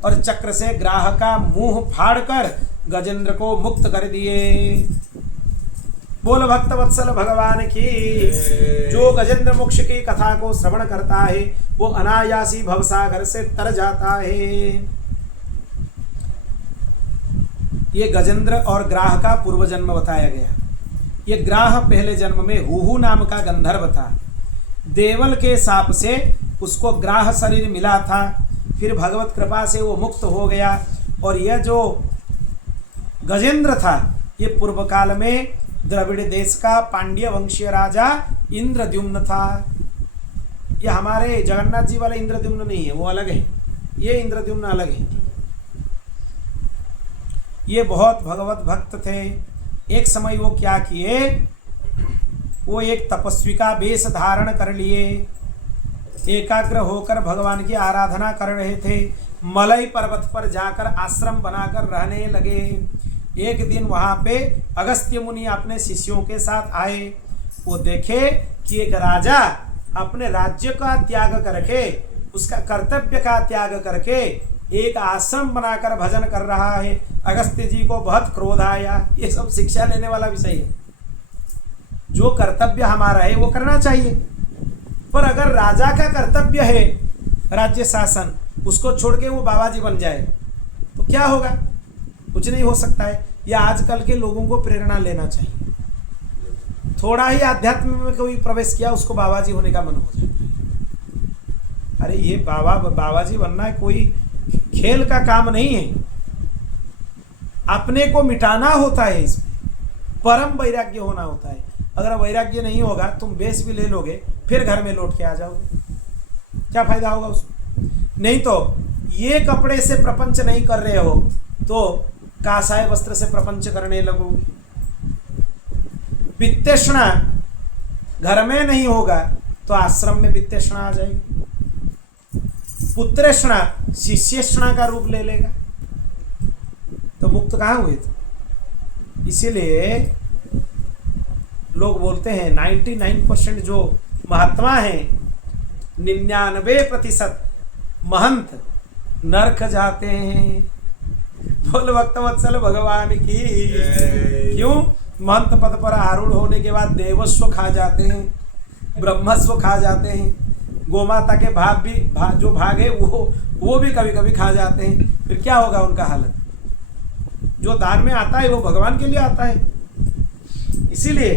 और चक्र से ग्राह का मुंह फाड़कर गजेंद्र को मुक्त कर दिए। बोल भक्त वत्सल भगवान की। जो गजेंद्र मोक्ष की कथा को श्रवण करता है वो अनायासी भवसागर से तर जाता है। ये गजेंद्र और ग्राह का पूर्व जन्म बताया गया। ये ग्राह पहले जन्म में हुहू नाम का गंधर्व था। देवल के शाप से उसको ग्राह शरीर मिला था, फिर भगवत कृपा से वो मुक्त हो गया। और यह जो गजेंद्र था ये पूर्व काल में द्रविड़ देश का पांड्य वंशीय राजा इंद्रद्युम्न था। ये हमारे जगन्नाथ जी वाला इंद्रद्युम्न नहीं है, वो अलग है। ये इंद्रद्युम्न अलग है। ये बहुत भगवत भक्त थे। एक समय वो क्या किए, वो एक तपस्वी का वेश धारण कर लिए, एकाग्र होकर भगवान की आराधना कर रहे थे। मलय पर्वत पर जाकर आश्रम बनाकर रहने लगे। एक दिन वहाँ पे अगस्त्य मुनि अपने शिष्यों के साथ आए। वो देखे कि एक राजा अपने राज्य का त्याग करके, उसका कर्तव्य का त्याग करके एक आश्रम बनाकर भजन कर रहा है। अगस्त्य जी को बहुत क्रोध आया। ये सब शिक्षा लेने वाला विषय है। जो कर्तव्य हमारा है वो करना चाहिए, पर अगर राजा का कर्तव्य है राज्य शासन, उसको छोड़ के वो बाबा जी बन जाए तो क्या होगा, कुछ नहीं हो सकता है। या आजकल के लोगों को प्रेरणा लेना चाहिए। थोड़ा ही आध्यात्म में कोई प्रवेश किया उसको बाबा जी होने का मन हो जाए। अरे ये बाबा जी बनना है कोई खेल का काम नहीं है। अपने को मिटाना होता है, इसमें परम वैराग्य होना होता है। अगर वैराग्य नहीं होगा, तुम बेस भी ले लोगे फिर घर में लौट के आ जाओगे, क्या फायदा होगा उसमें। नहीं तो ये कपड़े से प्रपंच नहीं कर रहे हो तो कासाय वस्त्र से प्रपंच करने लगोगे। वित्तेषणा घर में नहीं होगा तो आश्रम में वित्तेषणा आ जाएगी। पुत्रेषणा शिष्येषणा का रूप ले लेगा, तो मुक्त कहाँ हुए थे। इसीलिए लोग बोलते हैं 99% जो महात्मा हैं 99% महंत नरक जाते हैं। बोल भक्तवत्सल भगवान की। क्यों? महंत पद पर आरूढ़ होने के बाद देवस्व खा जाते हैं, ब्रह्मस्व खा जाते हैं, गोमाता के भाग भी जो भाग है वो भी कभी कभी खा जाते हैं। फिर क्या होगा उनका हालत। जो दान में आता है वो भगवान के लिए आता है। इसीलिए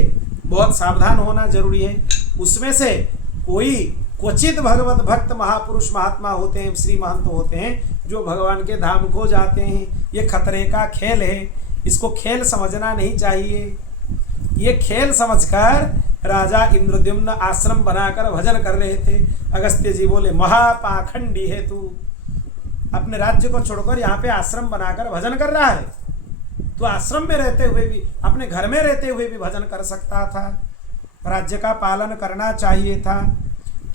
बहुत सावधान होना जरूरी है। उसमें से कोई क्वचित भगवत भक्त महापुरुष महात्मा होते हैं, श्री महंत होते हैं जो भगवान के धाम को जाते हैं। ये खतरे का खेल है, इसको खेल समझना नहीं चाहिए। ये खेल समझकर राजा इंद्रद्युम्न आश्रम बनाकर भजन कर रहे थे। अगस्त्य जी बोले महापाखंडी है तू, अपने राज्य को छोड़कर यहाँ पे आश्रम बनाकर भजन कर रहा है। तो आश्रम में रहते हुए भी, अपने घर में रहते हुए भी भजन कर सकता था। राज्य का पालन करना चाहिए था।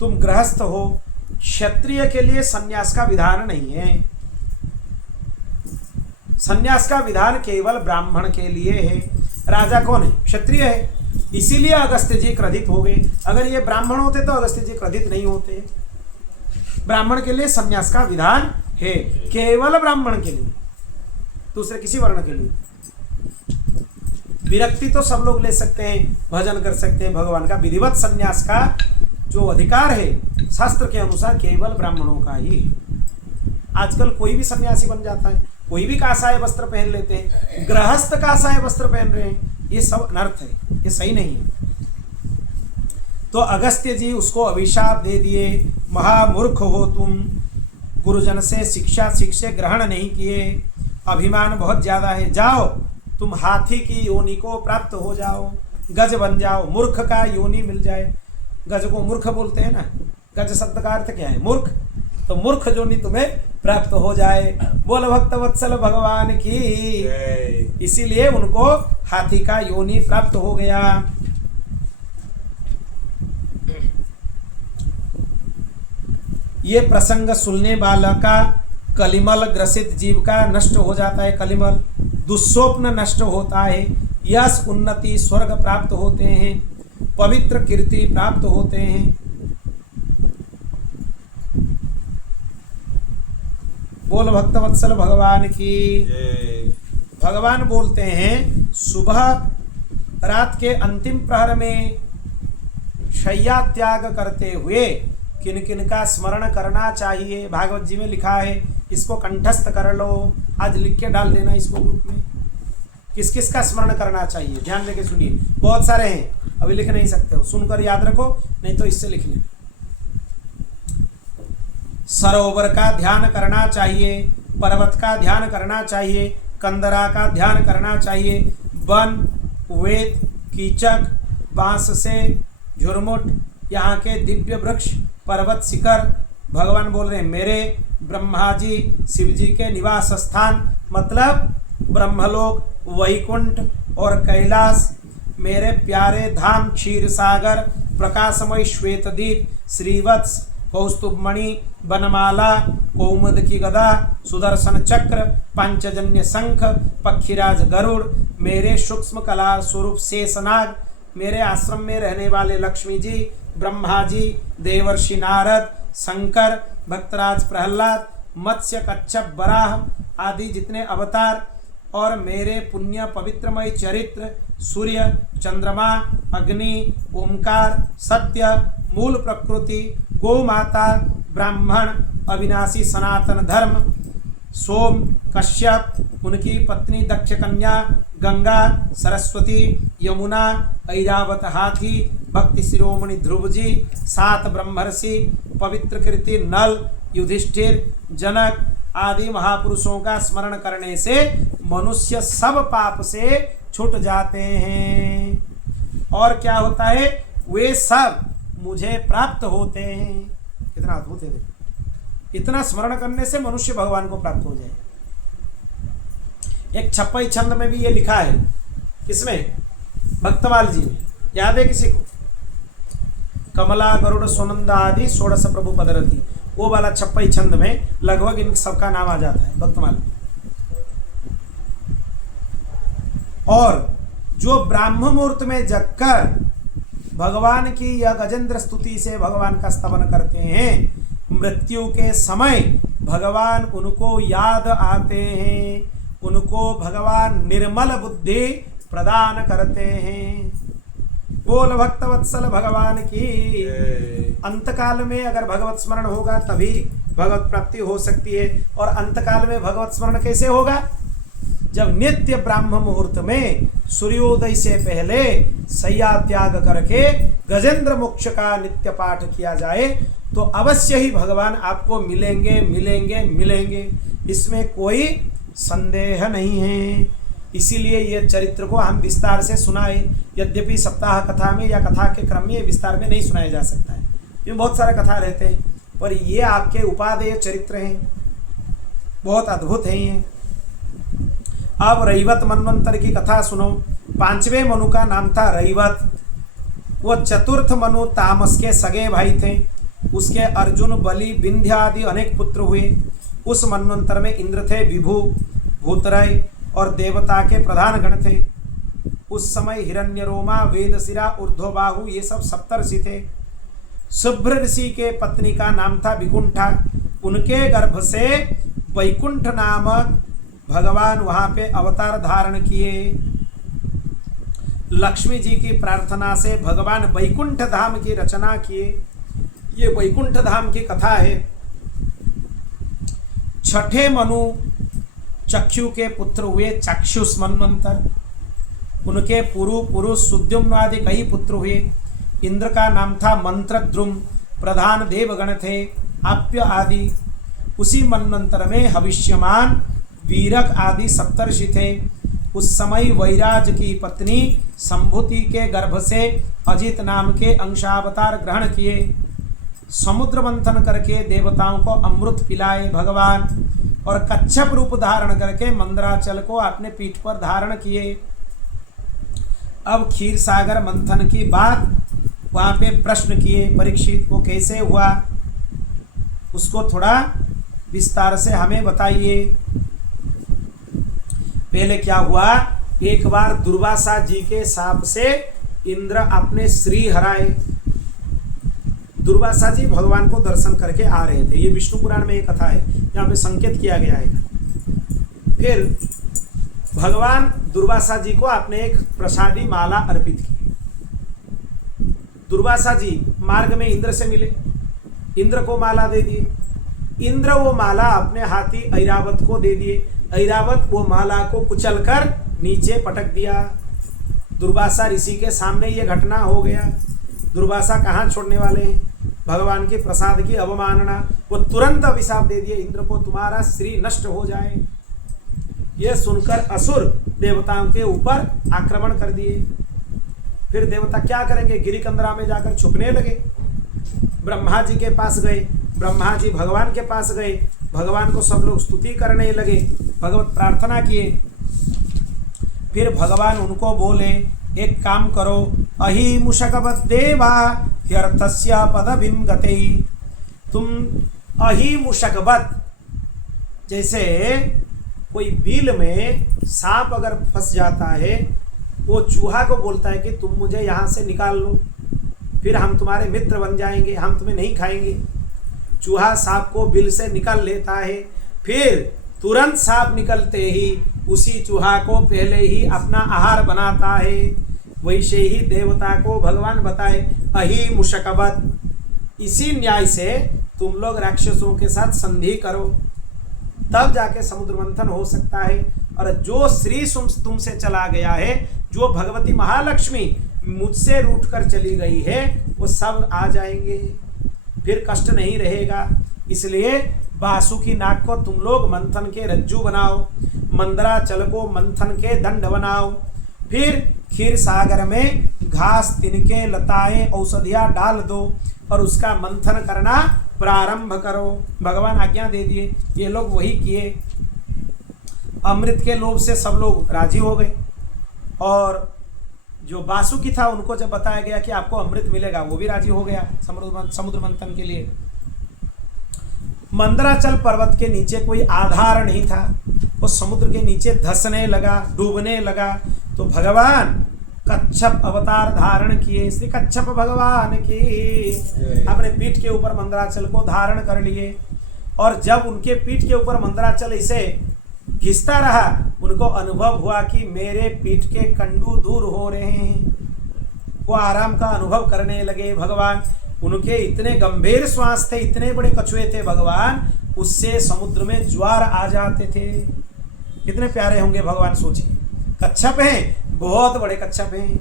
तुम गृहस्थ हो, क्षत्रिय के लिए संन्यास का विधान नहीं है। संन्यास का विधान केवल ब्राह्मण के लिए है। राजा कौन है? क्षत्रिय है। इसीलिए अगस्त्य जी क्रोधित हो गए। अगर ये ब्राह्मण होते तो अगस्त्य जी क्रोधित नहीं होते। ब्राह्मण के लिए संन्यास का विधान है, केवल ब्राह्मण के लिए, दूसरे किसी वर्ण के लिए। विरक्ति तो सब लोग ले सकते हैं, भजन कर सकते हैं भगवान का। विधिवत संन्यास का जो अधिकार है शास्त्र के अनुसार केवल ब्राह्मणों का ही है। आजकल कोई भी सन्यासी बन जाता है, कोई भी कासाय वस्त्र पहन लेते हैं, गृहस्थ कासाय वस्त्र पहन रहे हैं। ये सब अनर्थ है, ये सही नहीं है। तो अगस्त्य जी उसको अभिशाप दे दिए, महामूर्ख हो तुम, गुरुजन से शिक्षे ग्रहण नहीं किए, अभिमान बहुत ज्यादा है, जाओ तुम हाथी की योनि को प्राप्त हो जाओ, गज बन जाओ, मूर्ख का योनि मिल जाए। गज को मूर्ख बोलते हैं ना, गज शब्द का अर्थ क्या है? मूर्ख। तो मूर्ख योनि तुम्हें प्राप्त हो जाए। बोल भक्त वत्सल भगवान की। इसीलिए उनको हाथी का योनि प्राप्त हो गया। ये प्रसंग सुनने वाला का कलिमल ग्रसित जीव का नष्ट हो जाता है। कलिमल दुस्वप्न नष्ट होता है, यश उन्नति स्वर्ग प्राप्त होते हैं, पवित्र कीर्ति प्राप्त होते हैं। बोल भक्तवत्सल भगवान की। भगवान बोलते हैं सुबह रात के अंतिम प्रहर में शय्या त्याग करते हुए किन किन का स्मरण करना चाहिए। भागवत जी में लिखा है, इसको कंठस्थ कर लो, आज लिख के डाल देना इसको ग्रुप में। किस किस का स्मरण करना चाहिए ध्यान देके सुनिए, बहुत सारे हैं, अभी लिख नहीं सकते हो, सुनकर याद रखो, नहीं तो इससे लिख लेना। सरोवर का ध्यान करना चाहिए, पर्वत का ध्यान करना चाहिए, कंदरा का ध्यान करना चाहिए, वन वेद कीचक बांस से झुरमुट, यहाँ के दिव्य वृक्ष, पर्वत शिखर। भगवान बोल रहे हैं मेरे ब्रह्मा जी शिव जी के निवास स्थान, मतलब ब्रह्मलोक, वैकुंठ और कैलाश, मेरे प्यारे धाम क्षीर सागर, प्रकाशमय श्वेतदीप, श्रीवत्स, कौस्तुभमणि, बनमाला, कौमुद की गदा, सुदर्शन चक्र, पंचजन्य शंख, पक्षीराज गरुड़, मेरे सूक्ष्म कला स्वरूप शेषनाग, मेरे आश्रम में रहने वाले लक्ष्मी जी, ब्रह्मा जी, देवर्षि नारद, शंकर, भक्तराज प्रहलाद, मत्स्य कच्छप बराह आदि जितने अवतार, और मेरे पुण्य पवित्रमय चरित्र, सूर्य, चंद्रमा, अग्नि, ओमकार, सत्य, मूल प्रकृति, गो माता, ब्राह्मण, अविनाशी सनातन धर्म, सोम, कश्यप, उनकी पत्नी दक्ष कन्या, गंगा, सरस्वती, यमुना, ऐरावत हाथी, भक्ति शिरोमणि ध्रुव जी, 7 ब्रह्मर्षि, पवित्र कीर्ति नल, युधिष्ठिर, जनक आदि महापुरुषों का स्मरण करने से मनुष्य सब पाप से छूट जाते हैं। और क्या होता है? वे सब मुझे प्राप्त होते हैं। कितना अद्भुत है, इतना स्मरण करने से मनुष्य भगवान को प्राप्त हो जाए। एक छप्पई छंद में भी ये लिखा है, किसमें? भक्तमाल जी में। याद है किसी को? कमला गरुड़ सुनंदा आदि षोडश प्रभु पदरती, वो वाला छप्पई छंद में लगभग इन सबका नाम आ जाता है भक्तमाल में। और जो ब्राह्म मुहूर्त में जगकर भगवान की यह गजेंद्र स्तुति से भगवान का स्तवन करते हैं, मृत्यु के समय भगवान उनको याद आते हैं, उनको भगवान निर्मल बुद्धि प्रदान करते हैं। बोल भक्त वत्सल भगवान की। अंतकाल में अगर भगवत स्मरण होगा तभी भगवत प्राप्ति हो सकती है। और अंतकाल में भगवत स्मरण कैसे होगा? जब नित्य ब्राह्म मुहूर्त में सूर्योदय से पहले सैया त्याग करके गजेंद्र मोक्ष का नित्य पाठ किया जाए तो अवश्य ही भगवान आपको मिलेंगे मिलेंगे मिलेंगे, इसमें कोई संदेह नहीं है। इसीलिए ये चरित्र को हम विस्तार से सुनाए, यद्यपि सप्ताह कथा में या कथा के क्रम में विस्तार में नहीं सुनाया जा सकता है, क्योंकि बहुत सारे कथा रहते हैं, पर ये आपके उपादेय चरित्र हैं, बहुत अद्भुत हैं ये। अब रैवत मनवंतर की कथा सुनो। 5वें मनु का नाम था रैवत। वो चतुर्थ मनु तामस के सगे भाई थे। उसके अर्जुन, बलि, विंध्य आदि अनेक पुत्र हुए। उस मनवंतर में इंद्र थे, विभु, भूतरय और देवता के प्रधान गण थे। उस समय हिरण्यरोमा, वेदशिरा, ऊर्ध्वबाहु ये सब सप्तर्षि थे। शुभ्र ऋषि के पत्नी का नाम था विकुंठा। उनके गर्भ से वैकुंठ नामक भगवान वहां पे अवतार धारण किए। लक्ष्मी जी की प्रार्थना से भगवान वैकुंठ धाम की रचना किए। ये वैकुंठ धाम की कथा है। छठे मनु चक्षु के पुत्र हुए, चक्षुष मनवंतर। उनके पुरुष सुद्युम्न आदि कई पुत्र हुए। इंद्र का नाम था मंत्रद्रुम, प्रधान देवगण थे, आप्य आदि। उसी मनवंतर में हविष्यमान, वीरक आदि सप्तर्षि थे। उस समय वैराज की पत्नी संभूति के गर्भ से अजित नाम के अंशावतार ग्रहण किए। समुद्र मंथन करके देवताओं को अमृत पिलाए भगवान, और कच्छप रूप धारण करके मंदराचल को अपने पीठ पर धारण किए। अब क्षीर सागर मंथन की बात वहां पे प्रश्न किए परीक्षित को, कैसे हुआ उसको थोड़ा विस्तार से हमें बताइए। पहले क्या हुआ, एक बार दुर्वासा जी के शाप से इंद्र अपने श्री हराए। दुर्वासा जी भगवान को दर्शन करके आ रहे थे। ये विष्णु पुराण में एक कथा है, यहाँ पे संकेत किया गया है। फिर भगवान दुर्वासा जी को आपने एक प्रसादी माला अर्पित की। दुर्वासा जी मार्ग में इंद्र से मिले, इंद्र को माला दे दिए। इंद्र वो माला अपने हाथी ऐरावत को दे दिए। ऐरावत वो माला को कुचलकर नीचे पटक दिया। दुर्वासा ऋषि के सामने ये घटना हो गया। दुर्वासा कहाँ छोड़ने वाले हैं भगवान के प्रसाद की अवमानना। वो तुरंत अभिशाप दे दिए इंद्र को, तुम्हारा श्री नष्ट हो जाए। ये सुनकर असुर देवताओं के ऊपर आक्रमण कर दिए। फिर देवता क्या करेंगे, गिरिकंदरा में जाकर छुपने लगे। ब्रह्मा जी के पास गए, ब्रह्मा जी भगवान के पास गए, भगवान को सब लोग स्तुति करने लगे, भगवत प्रार्थना किए। फिर भगवान उनको बोले, एक काम करो, अहि मुषकवत् देवा ह्यर्थस्य पदवीं गते। तुम अहि मुषकवत्, जैसे कोई बिल में सांप अगर फंस जाता है, वो चूहा को बोलता है कि तुम मुझे यहाँ से निकाल लो, फिर हम तुम्हारे मित्र बन जाएंगे, हम तुम्हें नहीं खाएंगे। चूहा सांप को बिल से निकाल लेता है, फिर तुरंत सांप निकलते ही उसी चूहा को पहले ही अपना आहार बनाता है। वैसे ही देवता को भगवान बताए, अहि मुषकवत्। इसी न्याय से तुम लोग राक्षसों के साथ संधि करो, तब जाके समुद्र मंथन हो सकता है। और जो श्री तुमसे चला गया है, जो भगवती महालक्ष्मी मुझसे रूठ कर चली गई है, वो सब आ जाएंगे, फिर कष्ट नहीं रहेगा। इसलिए बासुकी नाग को तुम लोग मंथन के रज्जू बनाओ, मंदराचल को मंथन के दंड बनाओ, फिर क्षीर सागर में घास, तिनके, लताएं, औषधियाँ डाल दो और उसका मंथन करना प्रारंभ करो। भगवान आज्ञा दे दिए, ये लोग वही किए। अमृत के लोभ से सब लोग राजी हो गए। और जो वासुकी था उनको जब बताया गया कि आपको अमृत मिलेगा, वो भी राजी हो गया समुद्र मंथन के लिए। मंदराचल पर्वत के नीचे कोई आधार नहीं था, वो समुद्र के नीचे धंसने लगा, डूबने लगा। तो भगवान कच्छप अवतार धारण किए, श्री कच्छप भगवान की अपने पीठ के ऊपर मंदराचल को धारण कर लिए। और जब उनके पीठ के ऊपर मंदराचल इसे घिसता रहा, उनको अनुभव हुआ कि मेरे पीठ के कंडू दूर हो रहे हैं। वो आराम का अनुभव करने लगे। भगवान उनके इतने गंभीर श्वास थे, इतने बड़े कछुए थे भगवान, उससे समुद्र में ज्वार आ जाते थे। कितने प्यारे होंगे भगवान, सोचिए। कच्छप हैं, बहुत बड़े कच्छप हैं,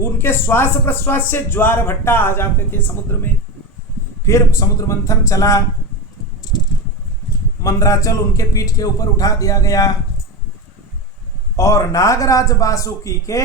उनके श्वास प्रश्वास से ज्वार भट्टा आ जाते थे समुद्र में। फिर समुद्र मंथन चला, मंदराचल उनके पीठ के ऊपर उठा दिया गया और नागराज वासुकी के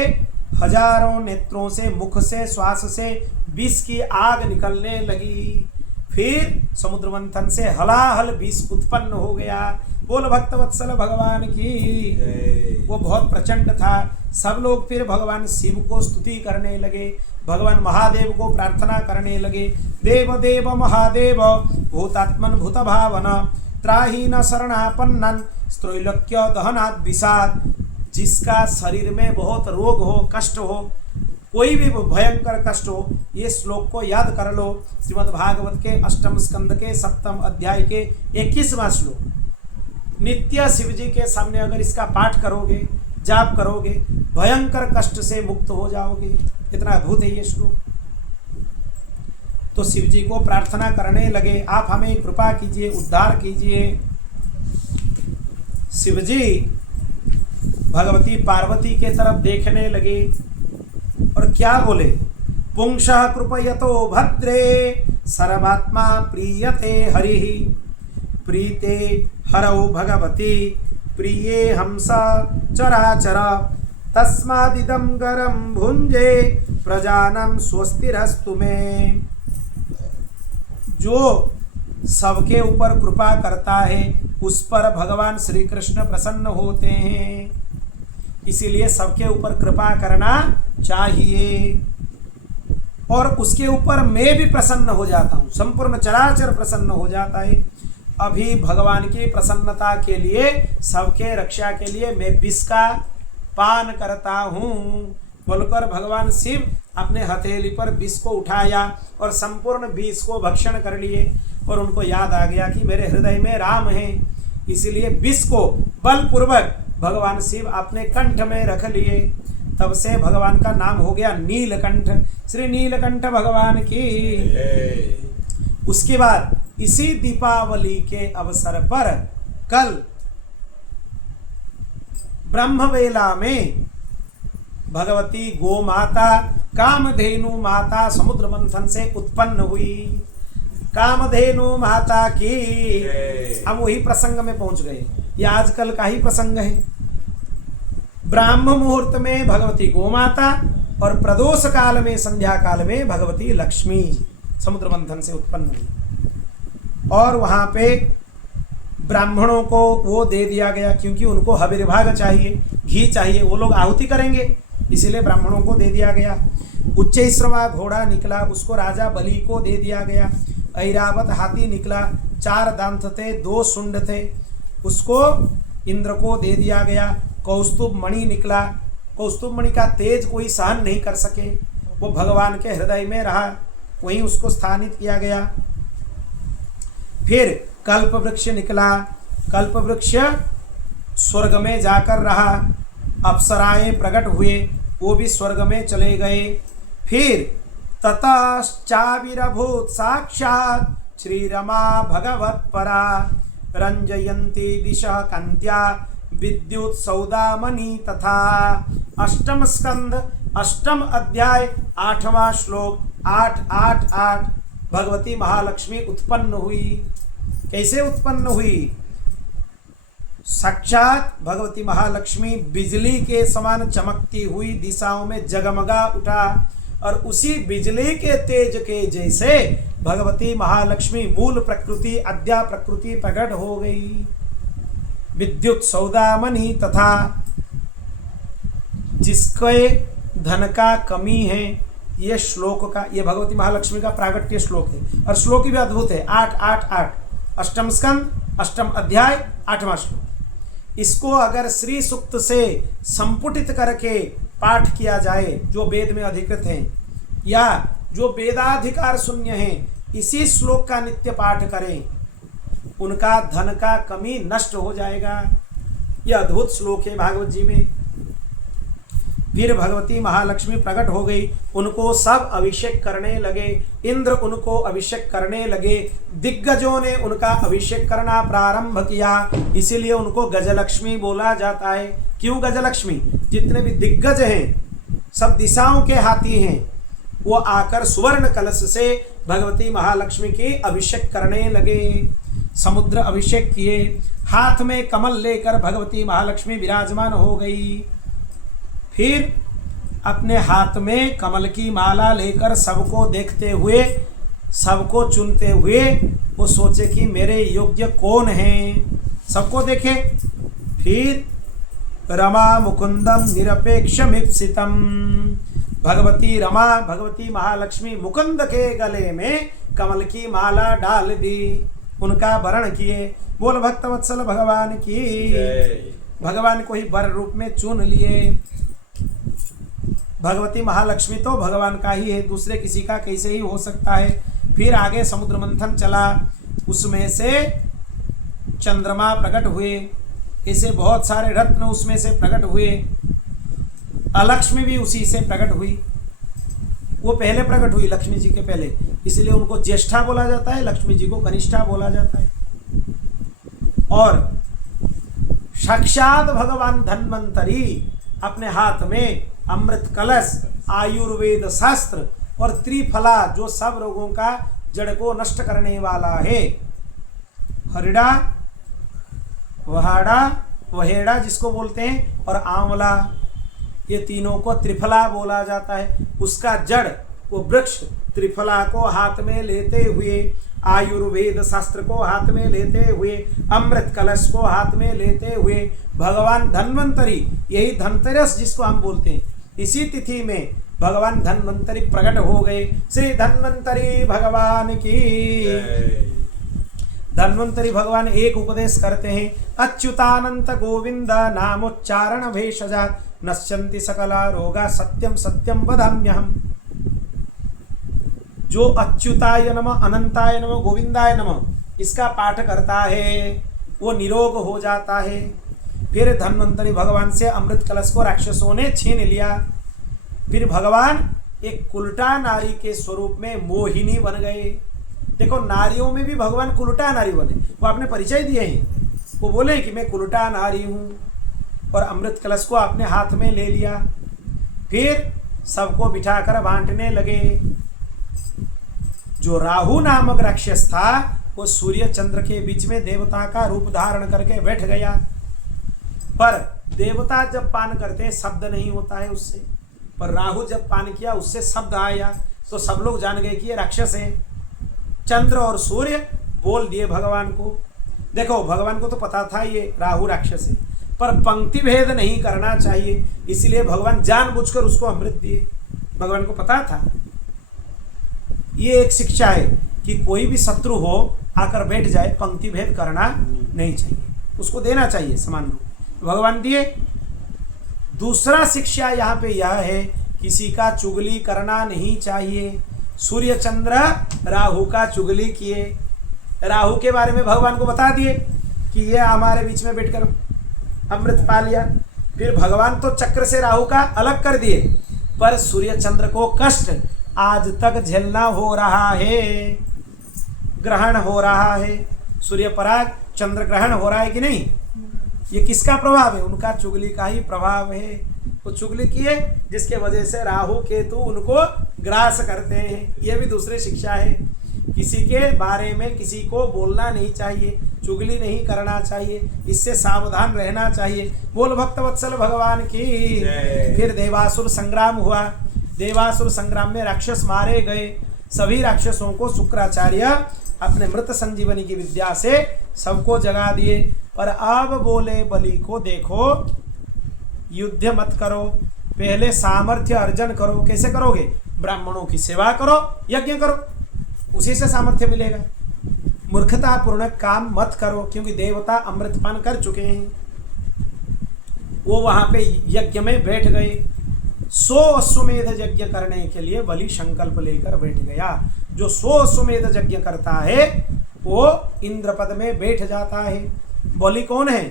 हजारों नेत्रों से, मुख से, श्वास से विष की आग निकलने लगी। फिर समुद्र मंथन से हलाहल विष उत्पन्न हो गया। बोल भक्तवत्सल भगवान की। वो बहुत प्रचंड था। सब लोग फिर भगवान शिव को स्तुति करने लगे, भगवान महादेव को प्रार्थना करने लगे। देव देव महादेव भूतात्मन भूत भावन त्राही न शरणापन्नन स्त्रैलोक्य दहनात् विषाद। जिसका शरीर में बहुत रोग हो, कष्ट हो, कोई भी भयंकर कष्ट हो, ये श्लोक को याद कर लो। श्रीमद् भागवत के 8वें स्कंद के 7वें अध्याय के 21वां श्लोक। नित्य शिव जी के सामने अगर इसका पाठ करोगे, जाप करोगे, भयंकर कष्ट से मुक्त हो जाओगे। कितना अद्भुत है ये श्लोक। तो शिव जी को प्रार्थना करने लगे, आप हमें कृपा कीजिए, उद्धार कीजिए। शिव जी भगवती पार्वती के तरफ देखने लगे और क्या बोले? पुंसः कृपयतो भद्रे सर्वात्मा प्रीयते हरिः प्रीते हरौ भगवती प्रिये हंस चराचर तस्मादिदं गरं भुंजे प्रजानं स्वस्तिरस्तु मे। जो सबके ऊपर कृपा करता है उस पर भगवान श्री कृष्ण प्रसन्न होते हैं, इसीलिए सबके ऊपर कृपा करना चाहिए। और उसके ऊपर मैं भी प्रसन्न हो जाता हूँ, संपूर्ण चराचर प्रसन्न हो जाता है। अभी भगवान की प्रसन्नता के लिए, सबके रक्षा के लिए मैं विष का पान करता हूँ बोलकर भगवान शिव अपने हथेली पर विष को उठाया और संपूर्ण विष को भक्षण कर लिए। और उनको याद आ गया कि मेरे हृदय में राम है, इसलिए विष को बलपूर्वक भगवान शिव अपने कंठ में रख लिए। तब से भगवान का नाम हो गया नीलकंठ, श्री नीलकंठ भगवान की। उसके बाद इसी दीपावली के अवसर पर कल ब्रह्मवेला में भगवती गो माता कामधेनु माता समुद्र मंथन से उत्पन्न हुई। कामधेनु माता की। हम वही प्रसंग में पहुंच गए, ये आजकल का ही प्रसंग है। ब्राह्म मुहूर्त में भगवती गोमाता और प्रदोष काल में, संध्या काल में भगवती लक्ष्मी समुद्र मंथन से उत्पन्न हुई। और वहां पे ब्राह्मणों को वो दे दिया गया, क्योंकि उनको हविर्भाग चाहिए, घी चाहिए, वो लोग आहुति करेंगे, इसीलिए ब्राह्मणों को दे दिया गया। उच्चैश्रवा घोड़ा निकला, उसको राजा बलि को दे दिया गया। ऐरावत हाथी निकला, 4 दांत थे, 2 शुंड थे, उसको इंद्र को दे दिया गया। कौस्तुभ मणि निकला, कौस्तुभ मणि का तेज कोई सहन नहीं कर सके, वो भगवान के हृदय में रहा, वहीं उसको स्थानित किया गया। फिर कल्प वृक्ष निकला, कल्प वृक्ष स्वर्ग में जाकर रहा। अप्सराएं प्रकट हुए, वो भी स्वर्ग में चले गए। फिर ततश्चाविरभूत साक्षात् श्री रमा भगवत्परा रंजयन्ती दिशः कान्त्या विद्युत सौदामणि तथा। 8वां स्कंद 8वां अध्याय 8वां श्लोक 888 भगवती महालक्ष्मी उत्पन्न हुई। कैसे उत्पन्न हुई? साक्षात भगवती महालक्ष्मी बिजली के समान चमकती हुई दिशाओं में जगमगा उठा, और उसी बिजली के तेज के जैसे भगवती महालक्ष्मी मूल प्रकृति, अद्या प्रकृति प्रकट हो गई। विद्युत सौदामणि तथा जिसके धन का कमी है। ये श्लोक का, ये भगवती महालक्ष्मी का प्रागट्य श्लोक है और श्लोक भी अद्भुत है। 8-8-8 अष्टम स्कंद, अष्टम अध्याय, 8वां श्लोक। इसको अगर श्री सूक्त से संपुटित करके पाठ किया जाए, जो वेद में अधिकृत हैं या जो वेदाधिकार शून्य हैं, इसी श्लोक का नित्य पाठ करें, उनका धन का कमी नष्ट हो जाएगा। यह अद्भुत श्लोक है भागवत जी में। फिर भगवती महालक्ष्मी प्रकट हो गई, उनको सब अभिषेक करने लगे। इंद्र उनको अभिषेक करने लगे, दिग्गजों ने उनका अभिषेक करना प्रारंभ किया, इसीलिए उनको गजलक्ष्मी बोला जाता है। क्यों गजलक्ष्मी? जितने भी दिग्गज हैं, सब दिशाओं के हाथी हैं, वो आकर सुवर्ण कलश से भगवती महालक्ष्मी की अभिषेक करने लगे। समुद्र अभिषेक किए, हाथ में कमल लेकर भगवती महालक्ष्मी विराजमान हो गई। फिर अपने हाथ में कमल की माला लेकर सबको देखते हुए, सबको चुनते हुए वो सोचे कि मेरे योग्य कौन हैं। सबको देखे, फिर रमा मुकुंदम निरपेक्षमीप्सितम, भगवती रमा, भगवती महालक्ष्मी मुकुंद के गले में कमल की माला डाल दी, उनका वरण किए। बोल भक्तवत्सल भगवान की। भगवान को ही वर रूप में चुन लिए। भगवती महालक्ष्मी तो भगवान का ही है, दूसरे किसी का कैसे ही हो सकता है। फिर आगे समुद्र मंथन चला, उसमें से चंद्रमा प्रकट हुए, ऐसे बहुत सारे रत्न उसमें से प्रकट हुए। अलक्ष्मी भी उसी से प्रकट हुई, वो पहले प्रकट हुई लक्ष्मी जी के पहले, इसलिए उनको ज्येष्ठा बोला जाता है, लक्ष्मी जी को कनिष्ठा बोला जाता है। और साक्षात भगवान धन्वंतरी अपने हाथ में अमृत कलश, आयुर्वेद शास्त्र और त्रिफला, जो सब रोगों का जड़ को नष्ट करने वाला है, हरिड़ा, वहाड़ा, वहेड़ा जिसको बोलते हैं, और आंवला, ये तीनों को त्रिफला बोला जाता है। उसका जड़, वो वृक्ष त्रिफला को हाथ में लेते हुए, आयुर्वेद शास्त्र को हाथ में लेते हुए, अमृत कलश को हाथ में लेते हुए, भगवान धन्वंतरी, यही धनतेरस जिसको हम बोलते हैं, इसी तिथि में भगवान धन्वंतरी प्रकट हो गए। श्री धन्वंतरी भगवान की। धन्वंतरी भगवान एक उपदेश करते हैं, अच्युतानंत गोविंद नामोच्चारण भेषजात नश्यन्ति सकला रोगा सत्यम सत्यम वदाम्यहम्। जो अच्युताय नमः, अनंताय नमः, गोविंदाय नमः इसका पाठ करता है वो निरोग हो जाता है। फिर धन्वंतरी भगवान से अमृत कलश को राक्षसों ने छीन लिया। फिर भगवान एक कुलटा नारी के स्वरूप में मोहिनी बन गए। देखो, नारियों में भी भगवान कुलटा नारी बने, वो आपने परिचय दिए हैं, वो बोले कि मैं कुलटा नारी हूँ, और अमृत कलश को अपने हाथ में ले लिया। फिर सबको बिठाकर बांटने लगे। जो राहु नामक राक्षस था, वो सूर्य चंद्र के बीच में देवता का रूप धारण करके बैठ गया। पर देवता जब पान करते हैं शब्द नहीं होता है उससे, पर राहु जब पान किया उससे शब्द आया, तो सब लोग जान गए कि ये राक्षस है। चंद्र और सूर्य बोल दिए भगवान को। देखो, भगवान को तो पता था ये राहु राक्षस है, पर पंक्ति भेद नहीं करना चाहिए, इसलिए भगवान जानबूझकर उसको अमृत दिए। भगवान को पता था। ये एक शिक्षा है कि कोई भी शत्रु हो आकर बैठ जाए, पंक्ति भेद करना नहीं चाहिए, उसको देना चाहिए समान रूप। भगवान दिए। दूसरा शिक्षा यहाँ पे यह है, किसी का चुगली करना नहीं चाहिए। सूर्य चंद्र राहु का चुगली किए, राहु के बारे में भगवान को बता दिए कि ये हमारे बीच में बैठकर अमृत पा लिया। फिर भगवान तो चक्र से राहु का अलग कर दिए, पर सूर्य चंद्र को कष्ट आज तक झेलना हो रहा है। ग्रहण हो रहा है, सूर्य पराग चंद्र ग्रहण हो रहा है कि नहीं? ये किसका प्रभाव है? उनका चुगली का ही प्रभाव है। वो चुगली किए जिसके वजह से राहु केतु उनको ग्रास करते हैं। ये भी दूसरी शिक्षा है, किसी के बारे में किसी को बोलना नहीं चाहिए, चुगली नहीं करना चाहिए, इससे सावधान रहना चाहिए। बोल भक्तवत्सल भगवान की। फिर देवासुर संग्राम हुआ। देवासुर संग्राम में राक्षस मारे गए। सभी राक्षसों को शुक्राचार्य अपने मृत संजीवनी की विद्या से सबको जगा दिए। पर अब बोले बलि को देखो, युद्ध मत करो, पहले सामर्थ्य अर्जन करो। कैसे करोगे? ब्राह्मणों की सेवा करो, यज्ञ करो, उसी से सामर्थ्य मिलेगा। मूर्खतापूर्ण काम मत करो, क्योंकि देवता अमृतपान कर चुके हैं। वो वहां पे यज्ञ में बैठ गए। 100 अश्वमेध यज्ञ करने के लिए बलि संकल्प लेकर बैठ गया। जो 100 अश्वमेध यज्ञ करता है वो इंद्रपद में बैठ जाता है। बलि कौन है?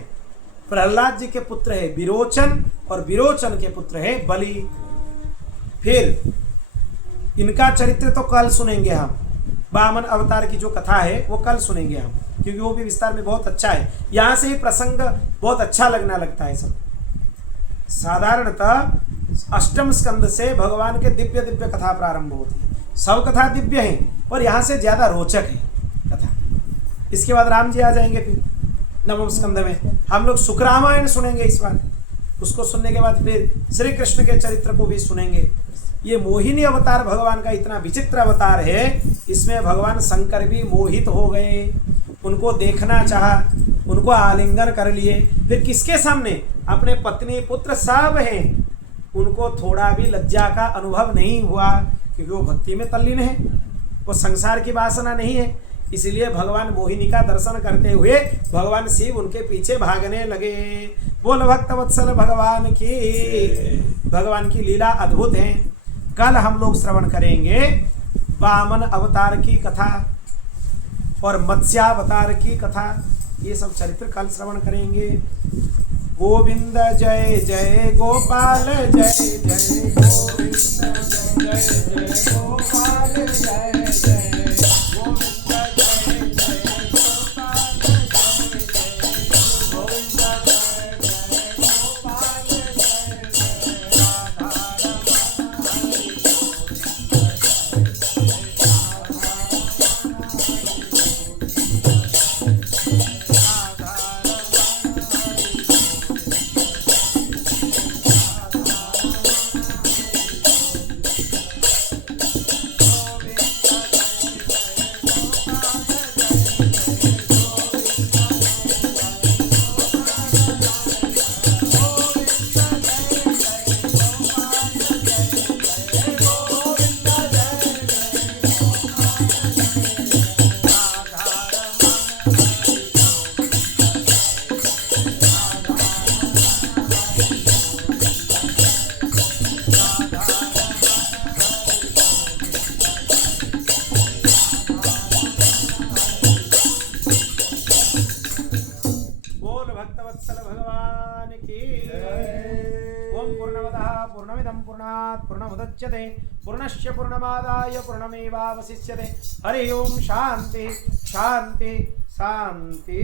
प्रहलाद जी के पुत्र है विरोचन, और विरोचन के पुत्र है बलि। फिर इनका चरित्र तो कल सुनेंगे हम, वामन अवतार की जो कथा है वो कल सुनेंगे हम, क्योंकि वो भी विस्तार में बहुत अच्छा है। यहाँ से ही प्रसंग बहुत अच्छा लगना लगता है सब। साधारणतः अष्टम स्कंद से भगवान के दिव्य दिव्य कथा प्रारंभ होती है। सब कथा दिव्य है, पर यहाँ से ज्यादा रोचक है कथा। इसके बाद राम जी आ जाएंगे। फिर नवम स्कंद में हम लोग शुक रामायण सुनेंगे इस बार। उसको सुनने के बाद फिर श्री कृष्ण के चरित्र को भी सुनेंगे। ये मोहिनी अवतार भगवान का इतना विचित्र अवतार है, इसमें भगवान शंकर भी मोहित हो गए। उनको देखना चाहा, उनको आलिंगन कर लिए। फिर किसके सामने? अपने पत्नी पुत्र सब हैं, उनको थोड़ा भी लज्जा का अनुभव नहीं हुआ, क्योंकि वो भक्ति में तल्लीन है, वो संसार की वासना नहीं है। इसलिए भगवान मोहिनी का दर्शन करते हुए भगवान शिव उनके पीछे भागने लगे। बोल भक्त वत्सल भगवान की। भगवान की लीला अद्भुत है। कल हम लोग श्रवण करेंगे वामन अवतार की कथा और मत्स्यावतार की कथा। ये सब चरित्र कल श्रवण करेंगे। गोविंद जय जय गोपाल जय जय गोविंद जय जय गोपाल जय जय गोविंद जय जय गोपाल जय जय गोविंद जय जय गोपाल जय जय पूर्णस्य पूर्णमादाय पूर्णमेवावशिष्यते। हरि ओम शांति शांति शांति।